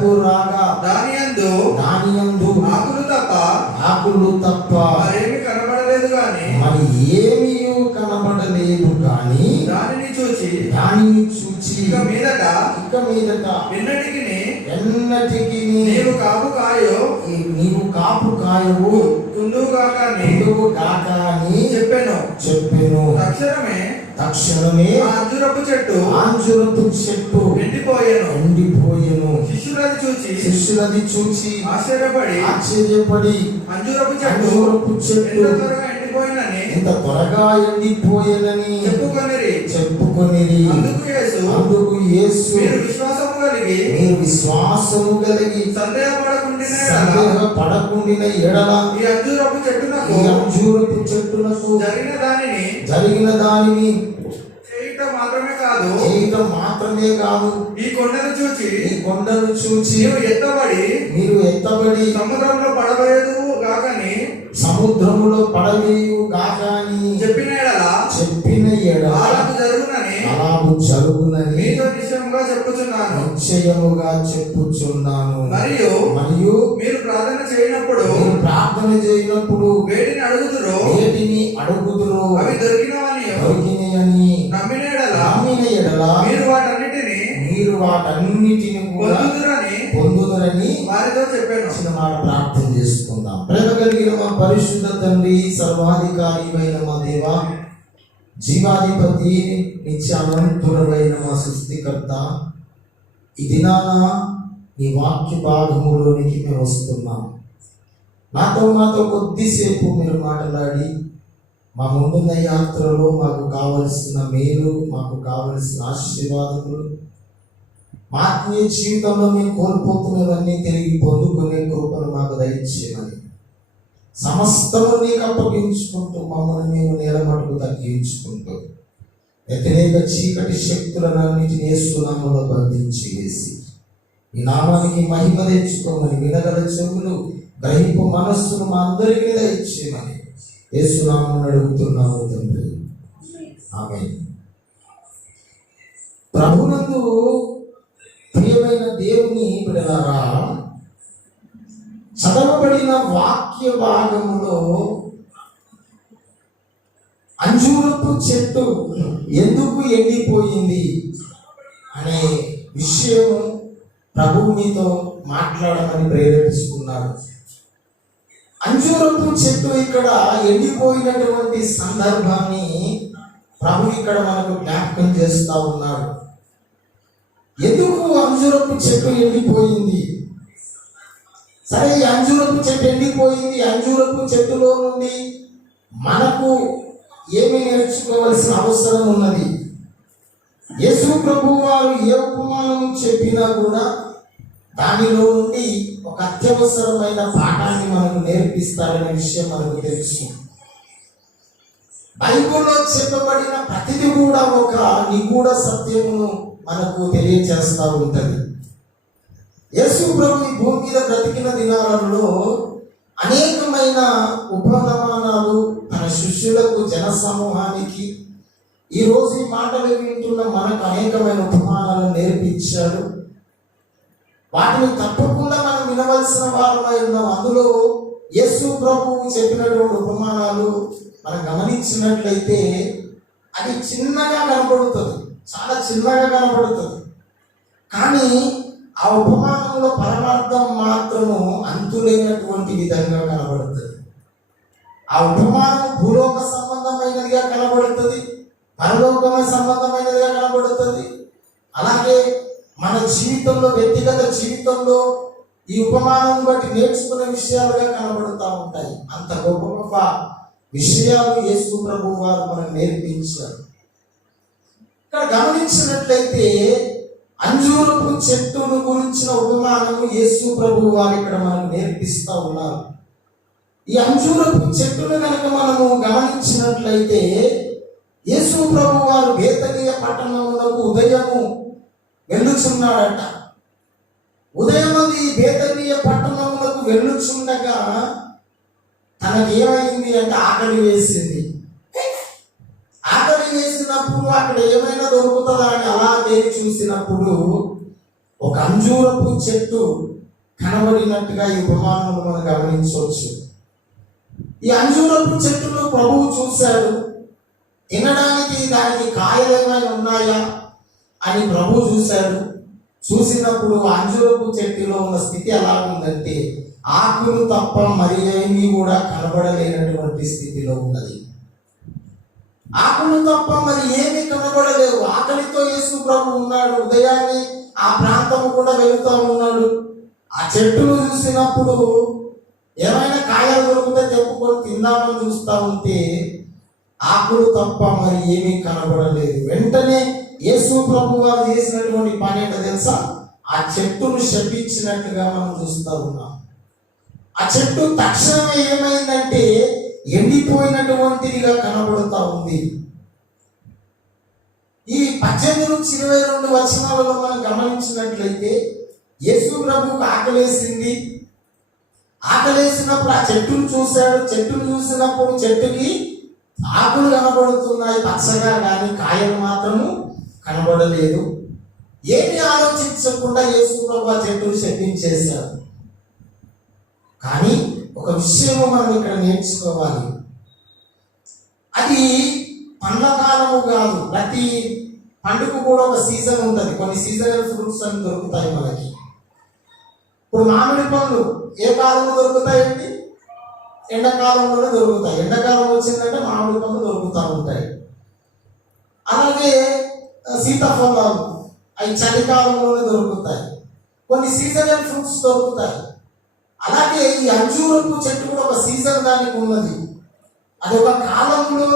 కడకు రాగా దాని యందు ఆకులు తప్ప మరేమి కనబడలేదు గాని మరి ఏమీ కనబడలేదు కానీ దానిని చూచి ఇక మీదట ఎన్నటికి నీవు కాపు కాయవు తుందువు గాక అని చెప్పెను. తక్షణమే అంజూరపు చెట్టు ఎండిపోయెను. శిష్యులది చూచి ఆశ్చర్యపడి అంజూరపు చెట్టు ఇంత త్వరగా ఎండిపోయేనని చెప్పుకొనిరి. అందుకు యేసు మీరు విశ్వాసము కలిగి సందేహపడకుండిన ఎడల ఈ అంజూరపు చెట్టునకు జరిగిన దానిని చేయటం మాత్రమే కాదు ఈ కొండను చూచి మీరు ఎత్తబడి సముద్రములో పడవేయు గాకని చెప్పిన ఎడల అలాగు జరుగునని నిశ్చయముగా చెప్పుచున్నాను. మరియు మీరు ప్రార్థన చేయనప్పుడు వేటిని అడుగుదురు అవి దొరికినవని నమ్మిన ఎడల మీరు వాటన్నిటిని పొందుదురని వారితో చెప్పాను. మాట ప్రార్థన చేసుకుందాం. ప్రేమ కలిగిన మా పరిశుద్ధ తండ్రి, సర్వాధికారి అయిన మా దేవ, జీవాధిపతి, నిత్యానంతుడైన మా సృష్టికర్త, ఈ దినాన నీ వాక్య భాగములోనికి మేము వస్తున్నాం. మాతో కొద్దిసేపు మీరు మాట్లాడి మా ముందున్న యాత్రలో మాకు కావలసిన మేలు, మాకు కావలసిన ఆశీర్వాదములు, మా ఆత్మీయ జీవితంలో మేము కోల్పోతున్నవన్నీ తిరిగి పొందుకునే కృపను మాకు దయచేయమని సమస్తము నీకు అప్పగించుకుంటూ మమ్మల్ని మేము నేలమట్టుకు తగ్గించుకుంటూ వ్యతిరేక చీకటి శక్తులన్నిటిని యేసునామములో బంధించి వేసి ఈ నామానికి మహిమ తెచ్చుకోమని వినగల చెవులు, గ్రహింపు మనస్సును మా అందరికీ దయచేయమని యేసునామమును అడుగుతున్నాము తండ్రి, ఆమేన్. ప్రభునందు ప్రియమైన దేవుని బిడ్డలారా, చదవబడిన వాక్య భాగములో అంజూరపు చెట్టు ఎందుకు ఎండిపోయింది అనే విషయం ప్రభువు మీతో మాట్లాడమని ప్రేరేపిస్తున్నారు. అంజూరపు చెట్టు ఇక్కడ ఎండిపోయినటువంటి సందర్భాన్ని ప్రభు ఇక్కడ మనకు జ్ఞాపకం చేస్తా ఉన్నారు. ఎందుకు అంజూరపు చెట్టు ఎండిపోయింది? సరే, ఈ అంజూరపు చెట్టు ఎండిపోయింది. అంజూరపు చెట్టులో నుండి మనకు ఏమి నేర్చుకోవాల్సిన అవసరం ఉన్నది? యేసు ప్రభు వారు ఏ ఉపమానం చెప్పినా కూడా దానిలో నుండి ఒక అత్యవసరమైన పాఠాన్ని మనకు నేర్పిస్తారనే విషయం మనకు తెలుసు. బైబిల్లో చెప్పబడిన ప్రతిదీ కూడా ఒక నిగూఢ సత్యమును మనకు తెలియచేస్తూ ఉంటుంది. యేసు ప్రభు ఈ భూమి మీద బ్రతికిన దినాలలో అనేకమైన ఉపమానాలు తన శిష్యులకు, జన సమూహానికి, ఈరోజు ఈ మాటలు వింటున్న మనకు అనేకమైన ఉపమానాలను నేర్పించాడు. వాటిని తప్పకుండా మనం వినవలసిన వారమై ఉన్నాం. అందులో యేసు ప్రభువు చెప్పినటువంటి ఉపమానాలు మనం గమనించినట్లయితే అది చిన్నగా కనబడుతుంది, చాలా చిన్నగా కనబడుతుంది. కానీ ఆ ఉపమానంలో పరమార్థం మాత్రము అంతులేనటువంటి విధంగా కనబడుతుంది. ఆ ఉపమానం భూలోక సంబంధమైనదిగా కనబడుతుంది, పరలోకమ సంబంధమైనదిగా కనబడుతుంది. అలాగే మన జీవితంలో, వ్యక్తిగత జీవితంలో ఈ ఉపమానం బట్టి నేర్చుకునే విషయాలుగా కనబడుతూ ఉంటాయి. అంత గొప్ప గొప్ప విషయాలు యేసు ప్రభు వారు మనకు నేర్పించారు. ఇక్కడ గమనించినట్లయితే అంజూరపు చెట్టును గురించిన ఉపమానము యేసు ప్రభు వారు ఇక్కడ మనకు నేర్పిస్తూ ఉన్నారు. ఈ అంజూరపు చెట్టును కనుక మనము గమనించినట్లయితే యేసు ప్రభు వారు బేతనీయ పట్టణమునకు ఉదయము వెళ్ళుచున్నాడట. ఉదయం ఈ బేతనీయ పట్టణమునకు వెళ్ళుచుండగా తనకి ఏమైంది అంటే ఆకలి వేసింది. ఆకలి వేసినప్పుడు అక్కడ ఏమైనా దొరుకుతుందా అని అలా తేరి చూసినప్పుడు ఒక అంజూరపు చెట్టు కనబడినట్టుగా ఈ ఉపమానంలో మనం గమనించవచ్చు. ఈ అంజూరపు చెట్టును ప్రభువు చూశాడు. తినడానికి దానికి కాయలు ఏమైనా ఉన్నాయా అని ప్రభువు చూశాడు. చూసినప్పుడు అంజూరపు చెట్టులో ఉన్న స్థితి ఎలా ఉందంటే ఆకులు తప్ప మరి ఏమీ కూడా కనబడలేనటువంటి స్థితిలో ఉన్నది. ఆకులు తప్ప మరి ఏమీ కనబడలేవు. ఆకలితో యేసు ప్రభు ఉన్నాడు. ఉదయాన్నే ఆ ప్రాంతం కూడా వెళుతూ ఉన్నాడు. ఆ చెట్టును చూసినప్పుడు ఏమైనా కాయలు దొరికితే తెప్పుకొని తిందామని చూస్తూ ఉంటే ఆకులు తప్ప మరి ఏమీ కనబడలేదు. వెంటనే యేసు ప్రభు వారు చేసినటువంటి పని ఏంటో తెలుసా? ఆ చెట్టును శపించినట్టుగా మనం చూస్తూ ఉన్నాం. ఆ చెట్టు తక్షణమే ఏమైందంటే ఎండిపోయినటువంటిదిగా కనబడుతూ ఉంది. ఈ 18-22 వచనాలలో మనం గమనించినట్లయితే యేసు ప్రభువుకు ఆకలేసింది. ఆకలేసినప్పుడు ఆ చెట్టును చూశాడు. చెట్టును చూసినప్పుడు చెట్టుకి ఆకులు కనబడుతున్నాయి పచ్చగా, కానీ కాయలు మాత్రము కనబడలేదు. ఏమి ఆలోచించకుండా యేసు ప్రభు ఆ చెట్టును శపించేశాడు. కానీ ఒక విషయము మనం ఇక్కడ నేర్చుకోవాలి. అది పండ్ల కాలము కాదు. ప్రతి పండుగ కూడా ఒక సీజన్ ఉంటుంది. కొన్ని సీజనల్ ఫ్రూట్స్ అని దొరుకుతాయి మనకి. ఇప్పుడు మామిడి పండ్లు ఏ కాలంలో దొరుకుతాయండి? ఎండాకాలంలోనే దొరుకుతాయి. ఎండాకాలం వచ్చిందంటే మామిడి పండ్లు దొరుకుతూ ఉంటాయి. అలాగే సీతాఫలాలు అవి చలికాలంలోనే దొరుకుతాయి. కొన్ని సీజనల్ ఫ్రూట్స్ దొరుకుతాయి. అలాగే ఈ అంజూరపు చెట్టు కూడా ఒక సీజన్ దానికి ఉన్నది. అది ఒక కాలంలో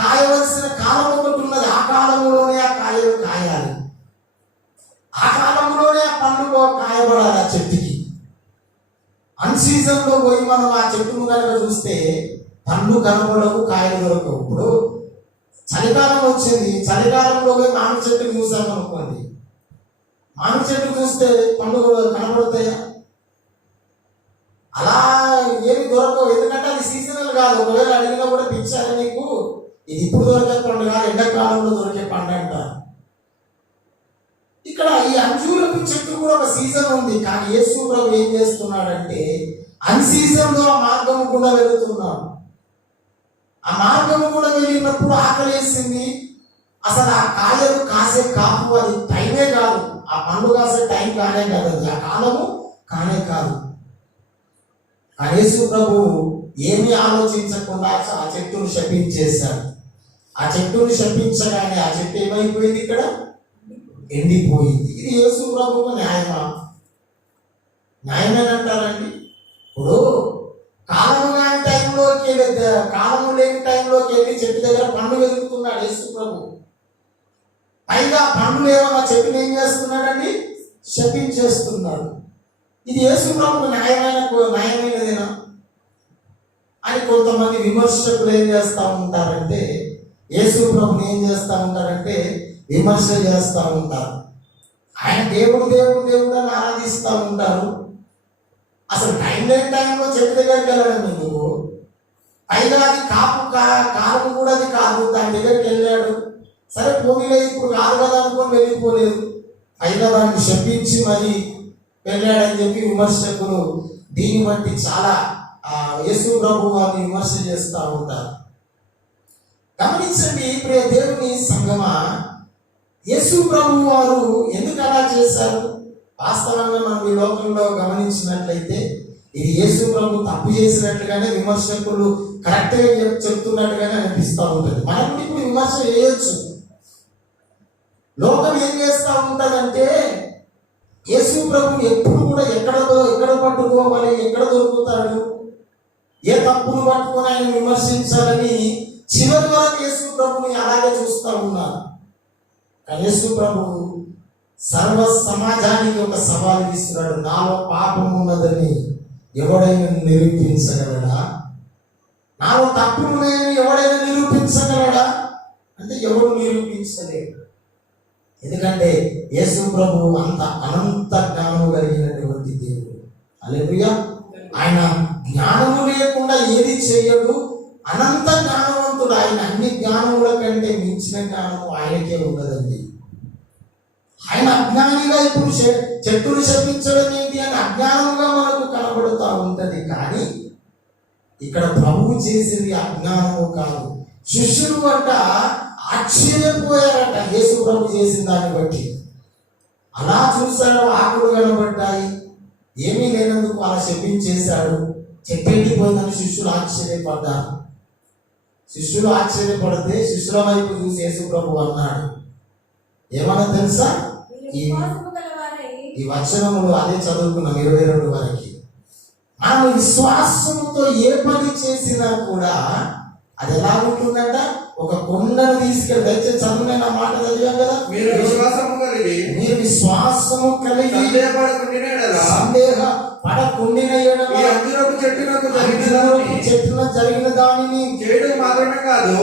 కాయవలసిన కాలం ఒకటి ఉన్నది. ఆ కాలంలోనే ఆ కాయలు కాయాలి. ఆ కాలంలోనే ఆ పండు కాయబడాలి ఆ చెట్టుకి. అన్ సీజన్లో పోయి మనం ఆ చెట్టును కనుక చూస్తే పండ్లు కనబడవు, కాయలు దొరకవు. ఇప్పుడు చలికాలం వచ్చింది, చలికాలంలో పోయి మామిడి చెట్టు చూసామనుకోండి, మామిడి చెట్టు చూస్తే పండ్లు కనబడతాయా? అలా ఏమి దొరకవు. ఎందుకంటే అది సీజనల్ కాదు. ఒకవేళ అడిగినా కూడా పిచ్చారు నీకు, ఇది ఇప్పుడు దొరికే పండు కాదు, ఎండాకాలంలో దొరికే పండు అంటారు. ఇక్కడ ఈ అంజూరపు చెట్టు కూడా ఒక సీజన్ ఉంది. కానీ యేసు ప్రభు ఏం చేస్తున్నాడంటే అన్ సీజన్ లో ఆ మార్గము కూడా వెళుతున్నాడు. ఆ మార్గము కూడా వెళ్ళినప్పుడు ఆకలేసింది. అసలు ఆ కాయలు కాసే కాపు అది టైమే కాదు. ఆ పండు కాసే టైం కానే కాదు. అది ఆ కాలము కానే కాదు. ఆ యేసు ప్రభు ఏమీ ఆలోచించకుండా ఆ చెట్టును శపించేశాడు. ఆ చెట్టును శపించగానే ఆ చెట్టు ఏమైపోయింది? ఇక్కడ ఎండిపోయింది. ఇది యేసు ప్రభువుకు న్యాయమా? న్యాయమేనంటారండి? ఇప్పుడు కాలము కాని టైంలోకి కాలము లేని టైంలోకి వెళ్ళి చెట్టు దగ్గర పండు వెతుకుతున్నాడు యేసు ప్రభు. పైగా పండ్లు ఏమన్నా చెట్టుని ఏం చేస్తున్నాడండి? శపించేస్తున్నాడు. ఇది యేసు ప్రభువుకు న్యాయమైనదేనా అని కొంతమంది విమర్శకులు ఏం చేస్తూ ఉంటారంటే, యేసు ప్రభుని ఏం చేస్తూ ఉంటారంటే విమర్శ చేస్తూ ఉంటారు. ఆయన దేవుడు దేవుడు దేవుడు అని ఆరాధిస్తూ ఉంటారు. అసలు టైం లేని టైంలో చెట్టు దగ్గరికి వెళ్ళడం ఎందుకు? పైగా అది కాపు కూడా అది కాదు. దాని దగ్గరికి వెళ్ళాడు. సరే పోనీలే, ఇప్పుడు కాదు కదా అనుకొని వెళ్ళిపోలేదు. పైగా దాన్ని శపించి మరి వెళ్ళాడని చెప్పి విమర్శకులు దీన్ని బట్టి చాలా యేసు ప్రభు వారిని విమర్శ చేస్తూ ఉంటారు. గమనించండి ప్రియ దేవుని సంగమా, యేసు ప్రభు వారు ఎందుకు అలా చేశారు? వాస్తవంగా మనం ఈ లోకంలో గమనించినట్లయితే ఇది యేసు ప్రభు తప్పు చేసినట్లుగానే విమర్శకులు కరెక్ట్గా చెప్తున్నట్టుగానే అనిపిస్తూ ఉంటుంది. మనం ఇప్పుడు విమర్శ చేయొచ్చు. లోకం ఏం చేస్తూ ఉంటుందంటే యేసు ప్రభు ఎప్పుడు కూడా ఎక్కడ పట్టుకోవాలి, ఎక్కడ దొరుకుతాడు, ఏ తప్పును పట్టుకొని ఆయన విమర్శించాలని చివరి వరకు యేసు ప్రభుని అలాగే చూస్తూ ఉన్నారు. యేసు ప్రభు సర్వ సమాజానికి ఒక సవాల్ ఇస్తున్నాడు. నాలో పాపం ఉన్నదని ఎవడైనా నిరూపించగలడా? నాలో తప్పు ఉన్నాయని ఎవడైనా నిరూపించగలడా అంటే ఎవరు నిరూపించలేడు. ఎందుకంటే యేసు ప్రభు అంత అనంత జ్ఞానము కలిగినటువంటి దేవుడు. హల్లెలూయా. ఆయన జ్ఞానము లేకుండా ఏది చేయడు. అనంత జ్ఞానవంతుడు ఆయన. అన్ని జ్ఞానముల కంటే మించిన జ్ఞానము ఆయనకే ఉన్నదండి. ఆయన అజ్ఞానిగా ఇప్పుడు చెట్టును శపించడం ఏంటి అని అజ్ఞానంగా మనకు కనబడుతూ ఉంటది. కానీ ఇక్కడ ప్రభువు చేసింది అజ్ఞానము కాదు. శిష్యులు అంట ఆశ్చర్యపోయారట యేసు ప్రభు చేసిన దాన్ని బట్టి. అలా చూశాడు, ఆకులు కనబడ్డాయి, ఏమీ లేనందుకు అలా శపించేశాడు, చెప్పేటిపోయిందని శిష్యులు ఆశ్చర్యపడ్డారు. శిష్యులు ఆశ్చర్యపడితే శిష్యుల వైపు చూసి యేసు ప్రభు అన్నాడు, ఏమన్నా తెలుసా? ఈ వచనములు అదే చదువుకున్నాం 22 వరకు. మనం విశ్వాసంతో ఏ పని చేసినా కూడా అది ఎలా ఉంటుందంట? ఒక కొండను తీసుకెళ్ళి, దయచేసి చదువునే నా మాట చదివాం కదా, మీరు విశ్వాసము కలిగి సందేహ పడకుండిన చెట్టున జరిగిన దానిని చేయడం మాత్రమే కాదు,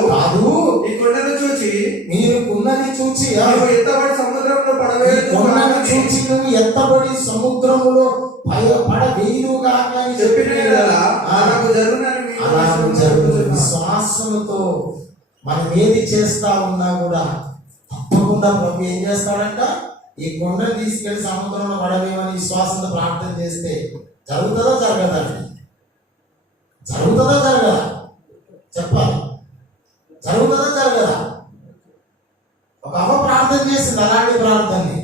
ఈ కొండను చూచి మీరు కొండని చూచి ఎత్తబడి సముద్రంలో పడవేయదు, కొండను చూచి నువ్వు ఎత్తబడి సముద్రములో పడవేయుగా చెప్పిన విశ్వాసముతో మనం ఏది చేస్తా ఉన్నా కూడా తప్పకుండా ప్రభు ఏం చేస్తాడంట? ఈ కొండను తీసుకెళ్లి సముద్రంలో పడవేయమని విశ్వాసంతో ప్రార్థన చేస్తే జరుగుతుందా జరగదా? జరుగుతుందా జరగదా? చెప్పాలి, జరుగుతుందా జరగదా? ఒక అమ్మ ప్రార్థన చేసింది అలాంటి ప్రార్థనని,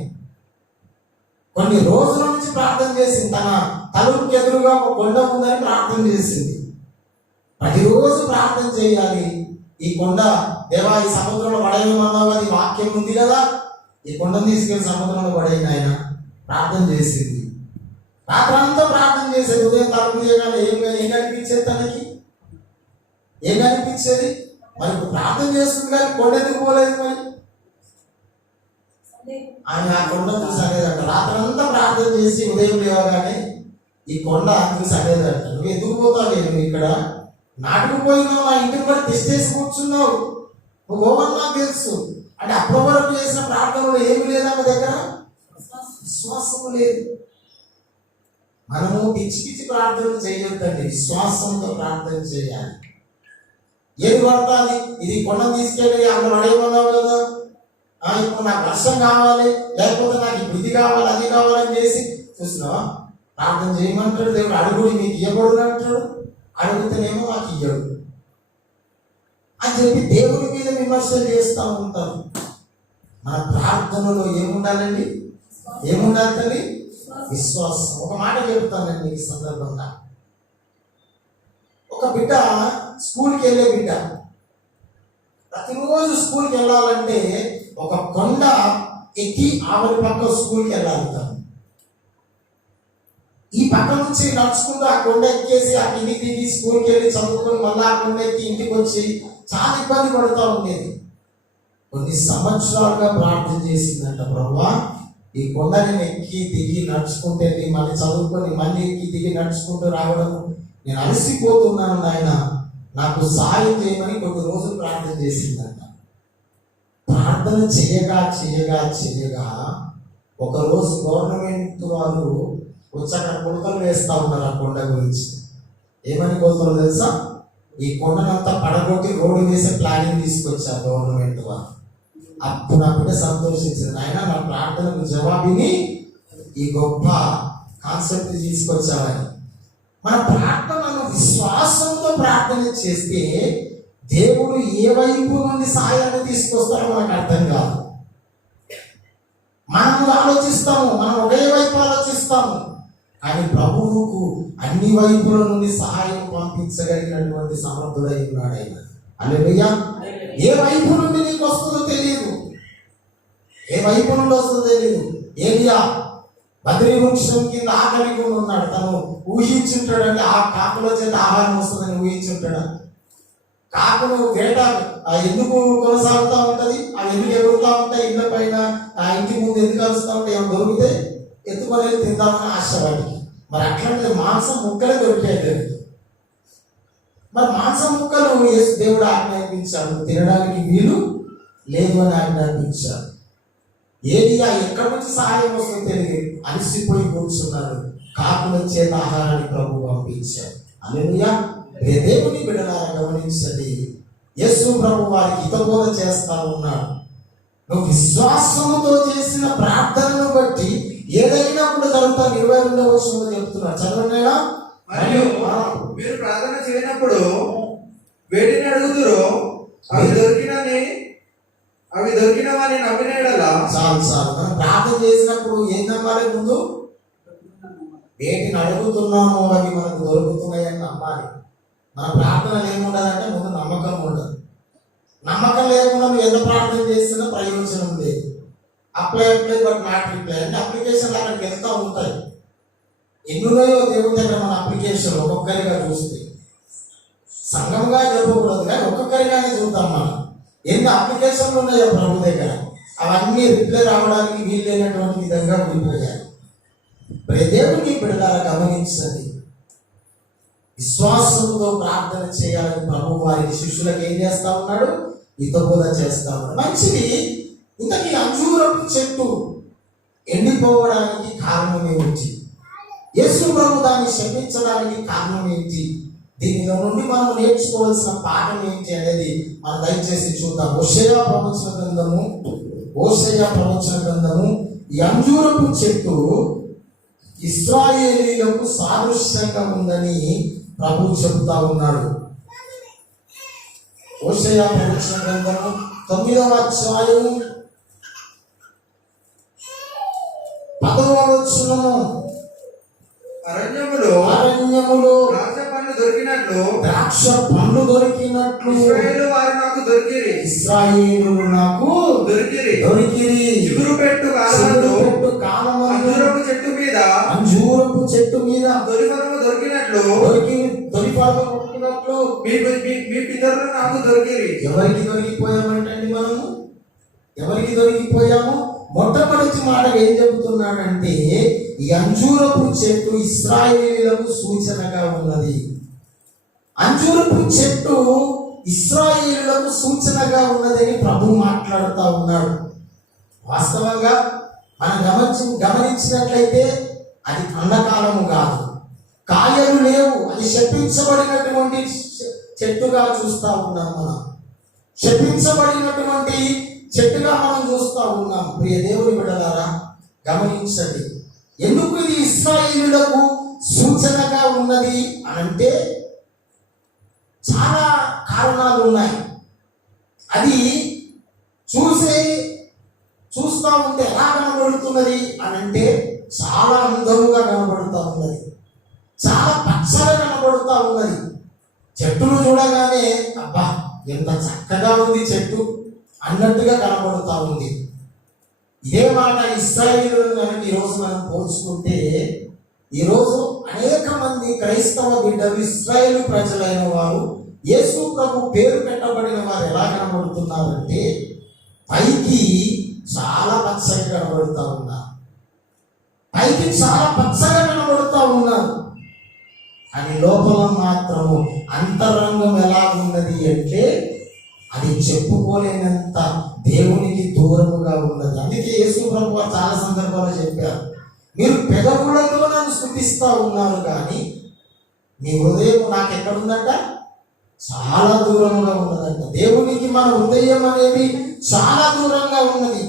కొన్ని రోజుల నుంచి ప్రార్థన చేసింది. తన తలుపుకి ఎదురుగా ఒక కొండ ఉందని ప్రార్థన చేసింది. ప్రతిరోజు ప్రార్థన చేయాలి. ఈ కొండ దేవా ఈ సముద్రంలో పడేయమన్నావు, అది వాక్యం ఉంది కదా, ఈ కొండను తీసుకెళ్లి సముద్రంలో పడేయని ఆయన ప్రార్థన చేసింది. రాత్రంతా ప్రార్థన చేసేది. ఉదయం తలుపు తీయగానే ఏం కనిపించేది? తనకి ఏం కనిపించేది? మరి ప్రార్థన చేస్తుంది కానీ కొండ ఎందుకు పోలేదు? మరి ఆయన ఆ కొండ చూసి అనేదంట, రాత్రంతా ప్రార్థన చేసి ఉదయం లేవగానే ఈ కొండ చూసి అనేదంట, నువ్వు ఎందుకు పోతావు? నువ్వు ఇక్కడ నాటుకుపోయినావు, నా ఇంటికి కూడా తెచ్చేసి కూర్చున్నావు, నువ్వు ఓవర్ నాకు తెలుసు అంటే అప్పటి వరకు చేసిన ప్రార్థనలో ఏమి లేదా మీ దగ్గర? విశ్వాసము లేదు. మనము పిచ్చి పిచ్చి ప్రార్థనలు చేయొద్దండి, విశ్వాసంతో ప్రార్థన చేయాలి. ఏది పడుతుంది? ఇది కొండ తీసుకెళ్ళి అక్కడ పడేయమన్నావు కదా, ఇప్పుడు నాకు వర్షం కావాలి, లేకపోతే నాకు ఇప్పుడు ఇది కావాలి అది కావాలని చేసి చూసినావా? ప్రార్థన చేయమంటాడు దేవుడు. అడుగుడు మీకు ఇవ్వకూడదు అంటాడు, అడుగుతేనేమో మాకు ఇయ్యడు అని చెప్పి దేవుడి మీద విమర్శలు చేస్తూ ఉంటారు. మన ప్రార్థనలో ఏముండాలండి? ఏముండాలి తల్లి? విశ్వాసం. ఒక మాట చెప్తానండి ఈ సందర్భంగా. ఒక బిడ్డ స్కూల్కి వెళ్ళే బిడ్డ ప్రతిరోజు స్కూల్కి వెళ్ళాలంటే ఒక కొండ ఎక్కి ఆవిడ పక్క స్కూల్కి వెళ్ళాలి. ఈ పక్క నుంచి నడుచుకుంటూ ఆ కొండ ఎక్కేసి ఆ కింది దిగి స్కూల్కి వెళ్ళి చదువుకొని మళ్ళీ ఆ కొండ ఎక్కి ఇంటికి వచ్చి చాలా ఇబ్బంది పడుతూ ఉండేది. కొన్ని సంవత్సరాలుగా ప్రార్థన చేసిందంట, ప్రభువా ఈ కొండ నేను ఎక్కి దిగి నడుచుకుంటే మళ్ళీ చదువుకొని మళ్ళీ ఎక్కి దిగి నడుచుకుంటూ రావడం నేను అలసిపోతున్నాను నాయన, నాకు సహాయం చేయమని కొన్ని రోజులు ప్రార్థన చేసిందంట. ప్రార్థన చేయగా చేయగా చేయగా ఒకరోజు గవర్నమెంట్ వాళ్ళు వచ్చి అక్కడ కొలతలు వేస్తా ఉన్నారు ఆ కొండ గురించి. ఏమని కొలతలు తెలుసా? ఈ కొండనంతా పడగొట్టి రోడ్డు వేసే ప్లానింగ్ తీసుకొచ్చారు గవర్నమెంట్ వాళ్ళు. అప్పుడప్పుడే సంతోషించింది, ఆయన నా ప్రార్థనకు జవాబుని ఈ గొప్ప కాన్సెప్ట్ తీసుకొచ్చామని. మన ప్రార్థనను విశ్వాసంతో ప్రార్థన చేస్తే దేవుడు ఏ వైపు నుండి సాయాన్ని తీసుకొస్తాడో మనకు అర్థం కాదు. మనం ఆలోచిస్తాము, మనం ఒకే వైపు ఆలోచిస్తాము, కానీ ప్రభువుకు అన్ని వైపుల నుండి సహాయం పంపించగలిగినటువంటి సమర్థుడై ఉన్నాడు ఆయన. హల్లెలూయా. ఏ వైపు నుండి నీకు వస్తుందో తెలియదు, ఏ వైపు నుండి వస్తుందో తెలియదు. ఏలియా బద్రీ వృక్షం కింద ఆకలి కొని ఉన్నాడు. తను ఊహించుంటాడంటే ఆ కాకుల చేత ఆహారం వస్తుందని ఊహించుంటాడు. కాకులు వేట ఎందుకు కొనసాగుతూ ఉంటది? అవి ఎందుకు ఎగురుతూ ఉంటాయి ఇళ్ళ పైన, ఆ ఇంటి ముందు ఎందుకు కలుస్తూ ఉంటాయి? ఏమైనా దొరికితే ఎత్తుకొని తిందామని ఆశ వాటికి. మరి అట్లాంటి మాంసం ముక్కలే దొరికాయి. మరి మాంసం ముక్కలు దేవుడు ఆజ్ఞాపించాడు, తినడానికి వీలు లేదు అని ఆజ్ఞాపించాడు. ఏలియా ఎక్కడి నుంచి సహాయం వస్తుందో తెలియదు, అలసిపోయి కూర్చున్నాడు. కాకుల చేత ఆహారాన్ని ప్రభు పంపించాడు. హల్లెలూయా. దేవుని బిడ్డలారా గమనించండి, యేసు ప్రభు వారికి హితబోధ చేస్తా ఉన్నాడు. నువ్వు విశ్వాసముతో చేసిన ప్రార్థనను బట్టి ఏదైనా కూడా జరుగుతాను. 22వ వచనంలో చెప్తున్నాడు, చదవండి అయినా. మరియు మీరు ప్రార్థన చేయనప్పుడు వేటిని అడుగుదురో అవి దొరికినవని నమ్మిన యెడల. చాలు చాలు. మనం ప్రార్థన చేసినప్పుడు ఏం నమ్మాలి? ముందు వేటిని అడుగుతున్నామో అవి మనకు దొరుకుతున్నాయని నమ్మాలి. మన ప్రార్థనలు ఏముండదంటే ముందు నమ్మకం ఉండదు. నమ్మకం లేకుండా నువ్వు ఎంత ప్రార్థన చేసినా ప్రయోజనం లేదు. అప్లై బట్ నాట్ రిప్లై అంటే అప్లికేషన్లు అక్కడికి వెళ్తూ ఉంటాయి. ఎన్నున్నాయో దేవుని దగ్గర మన అప్లికేషన్ ఒక్కొక్కరిగా చూస్తే, సంఘంగా చెప్పకూడదు కానీ ఒక్కొక్కరిగానే చూద్దాం. మనం ఎన్ని అప్లికేషన్లు ఉన్నాయో ప్రభు దగ్గర, అవన్నీ రిప్లై రావడానికి వీల్లేనటువంటి విధంగా ఉండిపోయాయి. దేవుని బిడ్డలారా గమనించండి, విశ్వాసంతో ప్రార్థన చేయాలని ప్రభు వారికి శిష్యులకు ఏం చేస్తా ఉన్నాడు? హితబోధ చేస్తా ఉన్నాడు. మంచిది. ఇంతకీ అంజూరపు చెట్టు ఎండిపోవడానికి కారణం ఏమిటి? యేసు ప్రభు దాన్ని శపించడానికి కారణం ఏంటి? దీనిలో నుండి మనం నేర్చుకోవాల్సిన పాఠం ఏంటి అనేది మనం దయచేసి చూద్దాం. హోషేయ ప్రవచన గ్రంథము ఈ అంజూరపు చెట్టు ఇశ్రాయేలీయులకు సాదృశ్యంగా ఉందని ప్రభు చెబుతా ఉన్నాడు. హోషేయ ప్రవచన గ్రంథము 9వ అధ్యాయము 10వ వచనము. అరణ్యములో ద్రాక్ష పండ్లు దొరికినట్లు ఇశ్రాయేలు వారు నాకు దొరికిరి. ఇశ్రాయేలులు నాకు దొరికిరి. చిగురు పెట్టు కాలమందు అంజూరపు చెట్టు మీద తొలిఫలము దొరికినట్లు మీ పితరులు నాకు దొరికిరి. ఎవరికి దొరికిపోయామంటే మనము ఎవరికి దొరికిపోయాము? మొట్టమొదటి మాట ఏం చెబుతున్నాడంటే ఈ అంజూరపు చెట్టు ఇశ్రాయేలీయులకు సూచనగా ఉన్నది. అంజూరపు చెట్టు ఇశ్రాయేలులకు సూచనగా ఉన్నదని ప్రభు మాట్లాడుతూ ఉన్నాడు. వాస్తవంగా మనం గమనించినట్లయితే అది ఎండాకాలము కాదు, కాయలు లేవు, అది శపించబడినటువంటి చెట్టుగా చూస్తూ ఉన్నాం. మనం శపించబడినటువంటి చెట్టుగా మనం చూస్తూ ఉన్నాం. ప్రియ దేవుని బిడ్డలారా గమనించండి, ఎందుకు ఇది ఇశ్రాయేలులకు సూచనగా ఉన్నది అంటే చాలా కారణాలు ఉన్నాయి. అది చూస్తూ ఉంటే ఎలా కనబడుతున్నది అని అంటే చాలా అందముగా కనబడుతూ ఉన్నది, చాలా పచ్చగా కనబడుతూ ఉన్నది. చెట్టును చూడగానే అబ్బా ఎంత చక్కగా ఉంది చెట్టు అన్నట్టుగా కనబడుతూ ఉంది. ఇదే మాట ఇశ్రాయేలులను కనుక ఈరోజు మనం పోల్చుకుంటే, ఈరోజు అనేక మంది క్రైస్తవ బిడ్డలు ఇశ్రాయేలు ప్రజలైన వారు యేసు ప్రభు పేరు పెట్టబడిన వారు ఎలా కనబడుతున్నారంటే పైకి చాలా పచ్చగా కనబడుతూ ఉన్నారు, పైకి చాలా పచ్చగా కనబడుతూ ఉన్నారు. అని లోపల మాత్రము అంతరంగం ఎలా ఉన్నది అంటే అది చెప్పుకోలేనంత దేవునికి దూరముగా ఉన్నది. అందుకే యేసు ప్రభు చాలా సందర్భాలు చెప్పారు, మీరు పెదవులతో నన్ను స్తుతిస్తూ ఉన్నారు కానీ మీ హృదయం నాకు ఎక్కడుందంట? చాలా దూరంగా ఉన్నదంట. దేవునికి మన హృదయం అనేది చాలా దూరంగా ఉన్నది.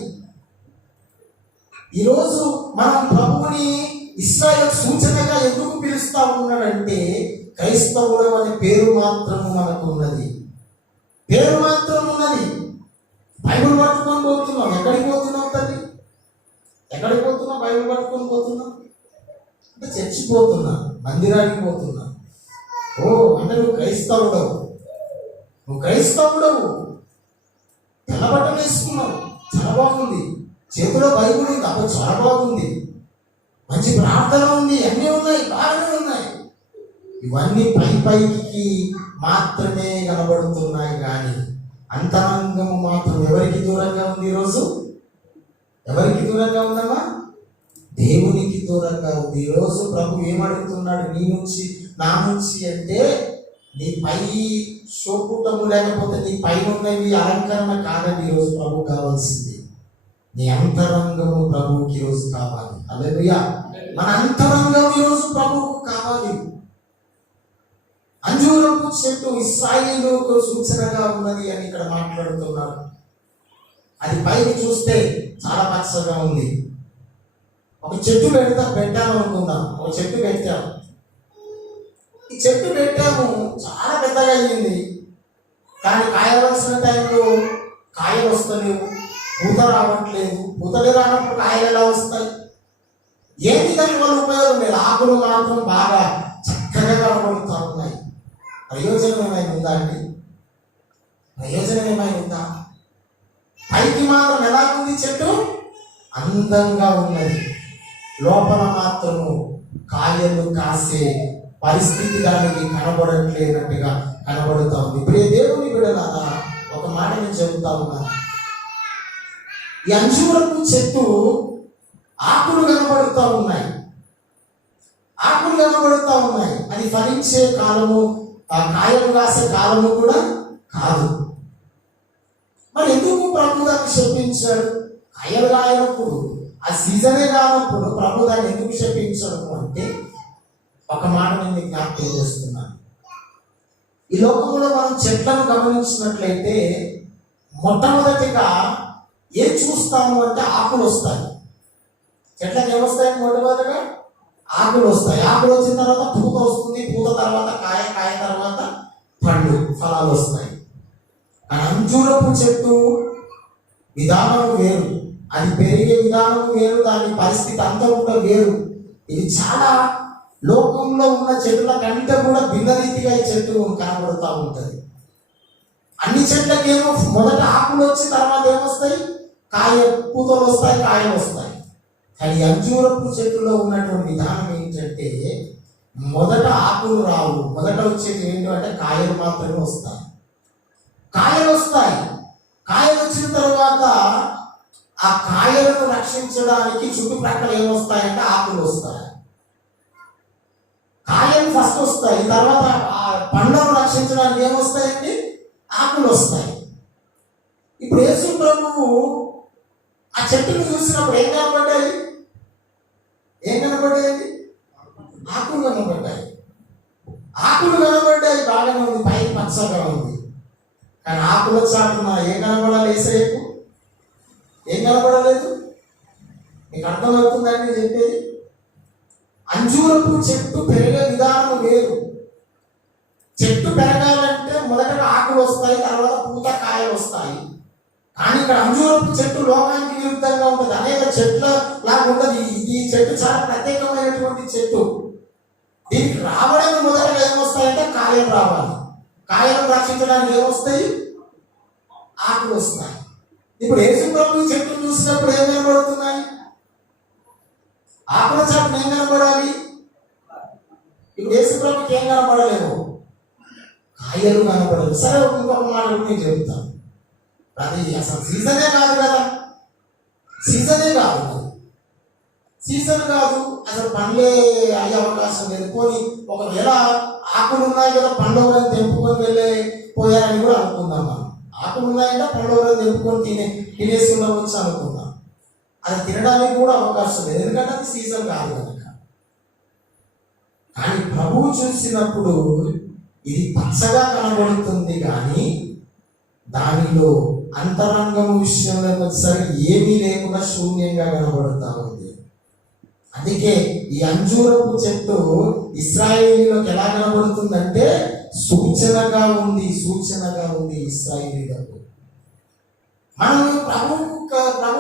ఈరోజు మనం ప్రభువుని ఇశ్రాయేలు సూచనగా ఎందుకు పిలుస్తా ఉన్నాడంటే క్రైస్తవుడు అనే పేరు మాత్రము మనకు ఉన్నది, పేరు మాత్రం ఉన్నది. బైబిల్ పట్టుకొని పోతున్నాం. ఎక్కడికి పోతున్నాం తల్లి? ఎక్కడికి పోతున్నాం? బైబిల్ పట్టుకొని పోతున్నాం అంటే చర్చికి పోతున్నా, మందిరానికి పోతున్నా. ఓ అంటే నువ్వు క్రైస్తవుడవు, నువ్వు క్రైస్తవుడవు. తెల్లబట్టలు వేసుకున్నావు, చాలా బాగుంది. చేతిలో బైబిల్ ఉంది, అప్పుడు చాలా బాగుంది. మంచి ప్రార్థన ఉంది, అన్నీ ఉన్నాయి, బాగానే ఉన్నాయి. ఇవన్నీ పైకి మాత్రమే కనబడుతున్నాయి కానీ అంతరంగము మాత్రం ఎవరికి దూరంగా ఉంది? ఈరోజు ఎవరికి దూరంగా ఉందమ్మా? దేవునికి దూరంగా ఉంది. ఈరోజు ప్రభు ఏమడుగుతున్నాడు నీ నుంచి నా నుంచి అంటే నీ పై శోకుటము లేకపోతే నీ పైన ఉన్నవి అలంకరణ కాదండి ఈరోజు ప్రభు కావాల్సింది. నీ అంతరంగము ప్రభువుకి ఈరోజు కావాలి. హల్లెలూయా. మన అంతరంగం ఈరోజు ప్రభువుకు కావాలి. అంజూరపు చెట్టు ఇశ్రాయేలుకు సూచనగా ఉన్నది అని ఇక్కడ మాట్లాడుతున్నాడు. అది పైకి చూస్తే చాలా పచ్చగా ఉంది, ఒక చెట్టు పెట్టాము అనుకుందాం. ఒక చెట్టు పెట్టాము. ఈ చెట్టు పెట్టాము, చాలా పెద్దగా అయ్యింది. కానీ కాయవలసిన టైంలో కాయలు వస్తలేవు, పూత రావట్లేదు. పూతలు రానప్పుడు కాయలు ఎలా వస్తాయి? ఏమి దాని వల్ల ఉపయోగం లేదు. ఆకులు మాత్రం బాగా చక్కగా కనబడుతూ ఉన్నాయి. ప్రయోజనం ఏమైనా ఉందా అండి? ప్రయోజనం ఏమైనా ఉందా? పైకి మాత్రం ఎలా ఉంది చెట్టు? అందంగా ఉన్నది. లోపల మాత్రము కాయలు కాసే పరిస్థితి దానికి కనబడట్లేనట్టుగా కనబడుతా ఉంది. ఇప్పుడు దేవుని బిడ్డలారా, ఒక మాట నేను చెబుతా ఉన్నాను. ఈ అంజూరపు చెట్టు ఆకులు కనబడుతూ ఉన్నాయి. ఆకులు కనబడుతూ ఉన్నాయి. అది ఫలించే కాలము, ఆ కాయలు కాసే కాలము కూడా కాదు. మరి ఎందుకు ప్రభు దాన్ని శపించాడు? కాయలు కాయనప్పుడు, ఆ సీజనే కానప్పుడు ప్రభు దాన్ని ఎందుకు శపించడు అంటే, ఒక మాట నేను మీకు జ్ఞాపకం చేస్తున్నాను. ఈ లోకంలో మనం చెట్లను గమనించినట్లయితే మొట్టమొదటిగా ఏం చూస్తాము అంటే ఆకులు వస్తాయి. చెట్లకు ఏమొస్తాయి? మొట్టమొదటిగా ఆకులు వస్తాయి. ఆకులు వచ్చిన తర్వాత పూత వస్తుంది. పూత తర్వాత కాయ, కాయ తర్వాత పండు, ఫలాలు వస్తాయి. కానీ అంజూరపు చెట్టు విధానం వేరు, అది పెరిగే విధానం వేరు, దాని పరిస్థితి అంతా కూడా వేరు. ఇది చాలా లోకంలో ఉన్న చెట్ల కంటే కూడా భిన్న రీతిగా ఈ చెట్టు కనబడుతూ ఉంటుంది. అన్ని చెట్లకేమో మొదట ఆకులు వచ్చి తర్వాత ఏమొస్తాయి? కాయ, పూతలు వస్తాయి, కాయలు వస్తాయి. కానీ అంజూరపు చెట్టులో ఉన్నటువంటి విధానం ఏంటంటే, మొదట ఆకులు రావు. మొదట వచ్చేది ఏంటంటే కాయలు మాత్రమే వస్తాయి. కాయలు వస్తాయి. కాయలు వచ్చిన తర్వాత ఆ కాయలను రక్షించడానికి చుట్టుప్రక్కల ఏమొస్తాయంటే ఆకులు వస్తాయి. కాయలు ఫస్ట్ వస్తాయి, తర్వాత ఆ పండ్లను రక్షించడానికి ఏమొస్తాయండి? ఆకులు వస్తాయి. ఇప్పుడు యేసు ప్రభువు ఆ చెట్టును చూసినప్పుడు ఏం కనబడ్డాయి? ఏం కనబడ్డాయండి? ఆకులు కనబడ్డాయి. ఆకులు కనబడ్డాయి, బాగానే ఉంది, పైకి పచ్చగా ఉంది. కానీ ఆకుల చాటున ఏం కనబడాలి? యేసయ్యకు ఏం కనబడలేదు. మీకు అర్థమవుతుందని నేను చెప్పేది? అంజూరపు చెట్టు పెరిగే విధానం వేరు. చెట్టు పెరగాలంటే మొదట ఆకులు వస్తాయి, తర్వాత పూత, కాయలు వస్తాయి. కానీ ఇక్కడ అంజూరపు చెట్టు లోకానికి విరుద్ధంగా ఉంటుంది. అనేక చెట్ల లాగా ఉంటుంది. ఈ చెట్టు చాలా ప్రత్యేకమైనటువంటి చెట్టు. దీనికి రావడానికి మొదటగా ఏమొస్తాయంటే కాయలు రావాలి. కాయలను రక్షించడానికి ఏమొస్తాయి? ఆకులు వస్తాయి. ఇప్పుడు యేసు ప్రభు చెట్టు చూసినప్పుడు ఏం కనబడుతున్నాయి? ఆకుల చాటున ఏం కనబడాలి? ఇప్పుడు యేసు ప్రభుకి ఏం కనబడలేవు? కాయలు కనబడలేదు. సరే, ఇంకొక మాట నేను చెబుతాను. అది అసలు సీజనే కాదు కదా. సీజనే కాదు, సీజన్ కాదు, అసలు పండ్లే అయ్యే అవకాశం లేదు. పోనీ ఒకవేళ ఆకులు ఉన్నాయి కదా, పండుగలను తెంపుకొని పోయారని కూడా అనుకుందాం. మనం ఆకులు ఉన్నాయంటే పండుగలను తెంపుకొని తినేసి ఉండవచ్చు అనుకుందాం. అది తినడానికి కూడా అవకాశం లేదు, ఎందుకంటే అది సీజన్ కాదు కనుక. కానీ ప్రభువు చూసినప్పుడు ఇది పచ్చగా కనబడుతుంది, కానీ దానిలో అంతరంగం విషయంలోకి వచ్చేసరికి ఏమీ లేకుండా శూన్యంగా కనబడుతూ ఉంది. అందుకే ఈ అంజూరపు చెట్టు ఇశ్రాయేలీలకు ఎలా కనబడుతుందంటే సూచనగా ఉంది, సూచనగా ఉంది ఇశ్రాయేలీలకు. మనం ప్రభు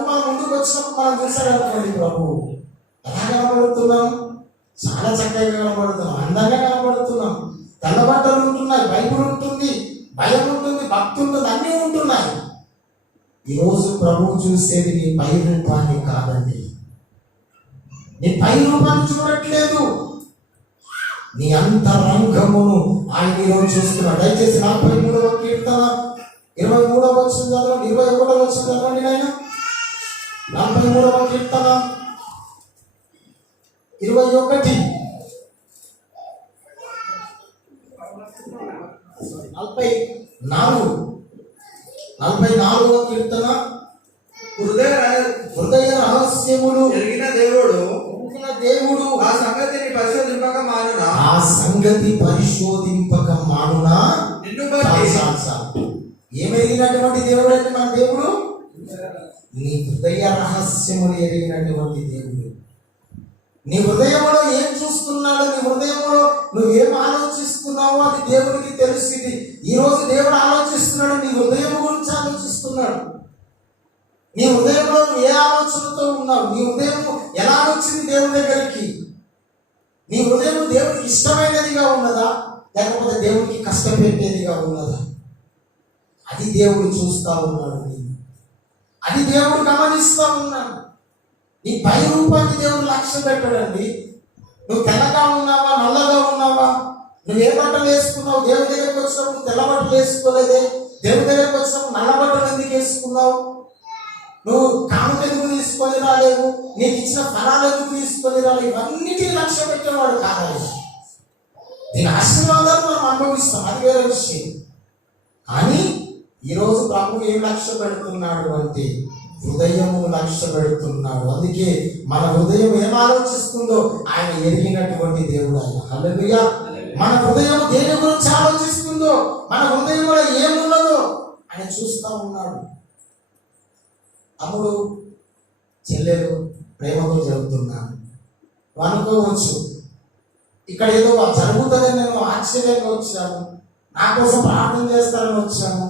మన ముందుకు వచ్చినప్పుడు మనం చూసాడనుకోండి, ప్రభు ఎలా కనబడుతున్నాం? చాలా చక్కగా కనబడుతున్నాం, అందంగా కనబడుతున్నాం. తెల్లబట్టలు ఉంటున్నాయి, బైబుల్ ఉంటుంది, భయం ఉంటుంది, భక్తి ఉంటుంది, అన్నీ ఉంటున్నాయి. ఈరోజు ప్రభువు చూసేది నీ పై రూపాన్ని కాదండి. నీ పై రూపాన్ని చూడట్లేదు, నీ అంతరంగమును ఆయన ఈరోజు చూస్తున్నాడు. దయచేసి 43వ కీర్తన 23వ వచనం చదవండి, 21వ వచనం చదవండి నాయన. 43వ కీర్తన 21, 44వ కీర్తన. హృదయ రహస్యములు ఎరిగిన దేవుడు ఆ సంగతి పరిశోధింపక మానునా. ఏమెరిగినటువంటి దేవుడు అంటే మన దేవుడు నీ హృదయ రహస్యములు ఎరిగినటువంటి దేవుడు. నీ హృదయంలో ఏం చూస్తున్నాడు, నీ హృదయంలో నువ్వేం ఆలోచిస్తున్నావో అది దేవునికి తెలిసింది. ఈ రోజు దేవుడు ఆలోచిస్తున్నాడు, నీ హృదయం గురించి ఆలోచిస్తున్నాడు. నీ హృదయంలో నువ్వు ఏ ఆలోచనతో ఉన్నావు, నీ హృదయం ఎలా వచ్చింది దేవుని దగ్గరికి, నీ హృదయం దేవునికి ఇష్టమైనదిగా ఉన్నదా లేకపోతే దేవునికి కష్టపెట్టేదిగా ఉన్నదా, అది దేవుడు చూస్తా ఉన్నాడు. అది దేవుడు గమనిస్తా ఉన్నాడు. నీ పై రూపాన్ని దేవుడు లక్ష్య పెట్టడండి. నువ్వు తెల్లగా ఉన్నావా నల్లగా ఉన్నావా, నువ్వు ఏ బట్టలు వేసుకున్నావు, దేవుడి దగ్గరికి వచ్చినప్పుడు తెల్ల బట్టలు వేసుకోలేదే, దేవుడి దగ్గరికి వచ్చినప్పుడు నల్ల బట్టలు ఎందుకు వేసుకున్నావు, నువ్వు కాము ఎందుకు తీసుకొని రాలేవు, నీకు ఇచ్చిన ఫలాలు ఎందుకు తీసుకొని రాలేవు, ఇవన్నిటిని లక్ష్య పెట్టేవాడు కాదు. దీని ఆశీర్వాదాలు మనం అనుభవిస్తాం, అది వేరే విషయం. కానీ ఈరోజు ప్రభు ఏం లక్ష్య పెడుతున్నాడు అంటే హృదయము లక్ష్య పెడుతున్నాడు. అందుకే మన హృదయం ఏం ఆలోచిస్తుందో ఆయన ఎరిగినటువంటి దేవుడు ఆయన. హల్లెలూయా. మన హృదయం దేని గురించి ఆలోచిస్తుందో, మన హృదయంలో ఏమున్నదో ఆయన చూస్తా ఉన్నాడు. తమ్ముడు చెల్లెలు ప్రేమతో జరుగుతున్నాను అనుకోవచ్చు, ఇక్కడ ఏదో జరుగుతుందని నేను ఆశ్చర్యంగా వచ్చాను, నా కోసం ప్రార్థన చేస్తారని వచ్చాను,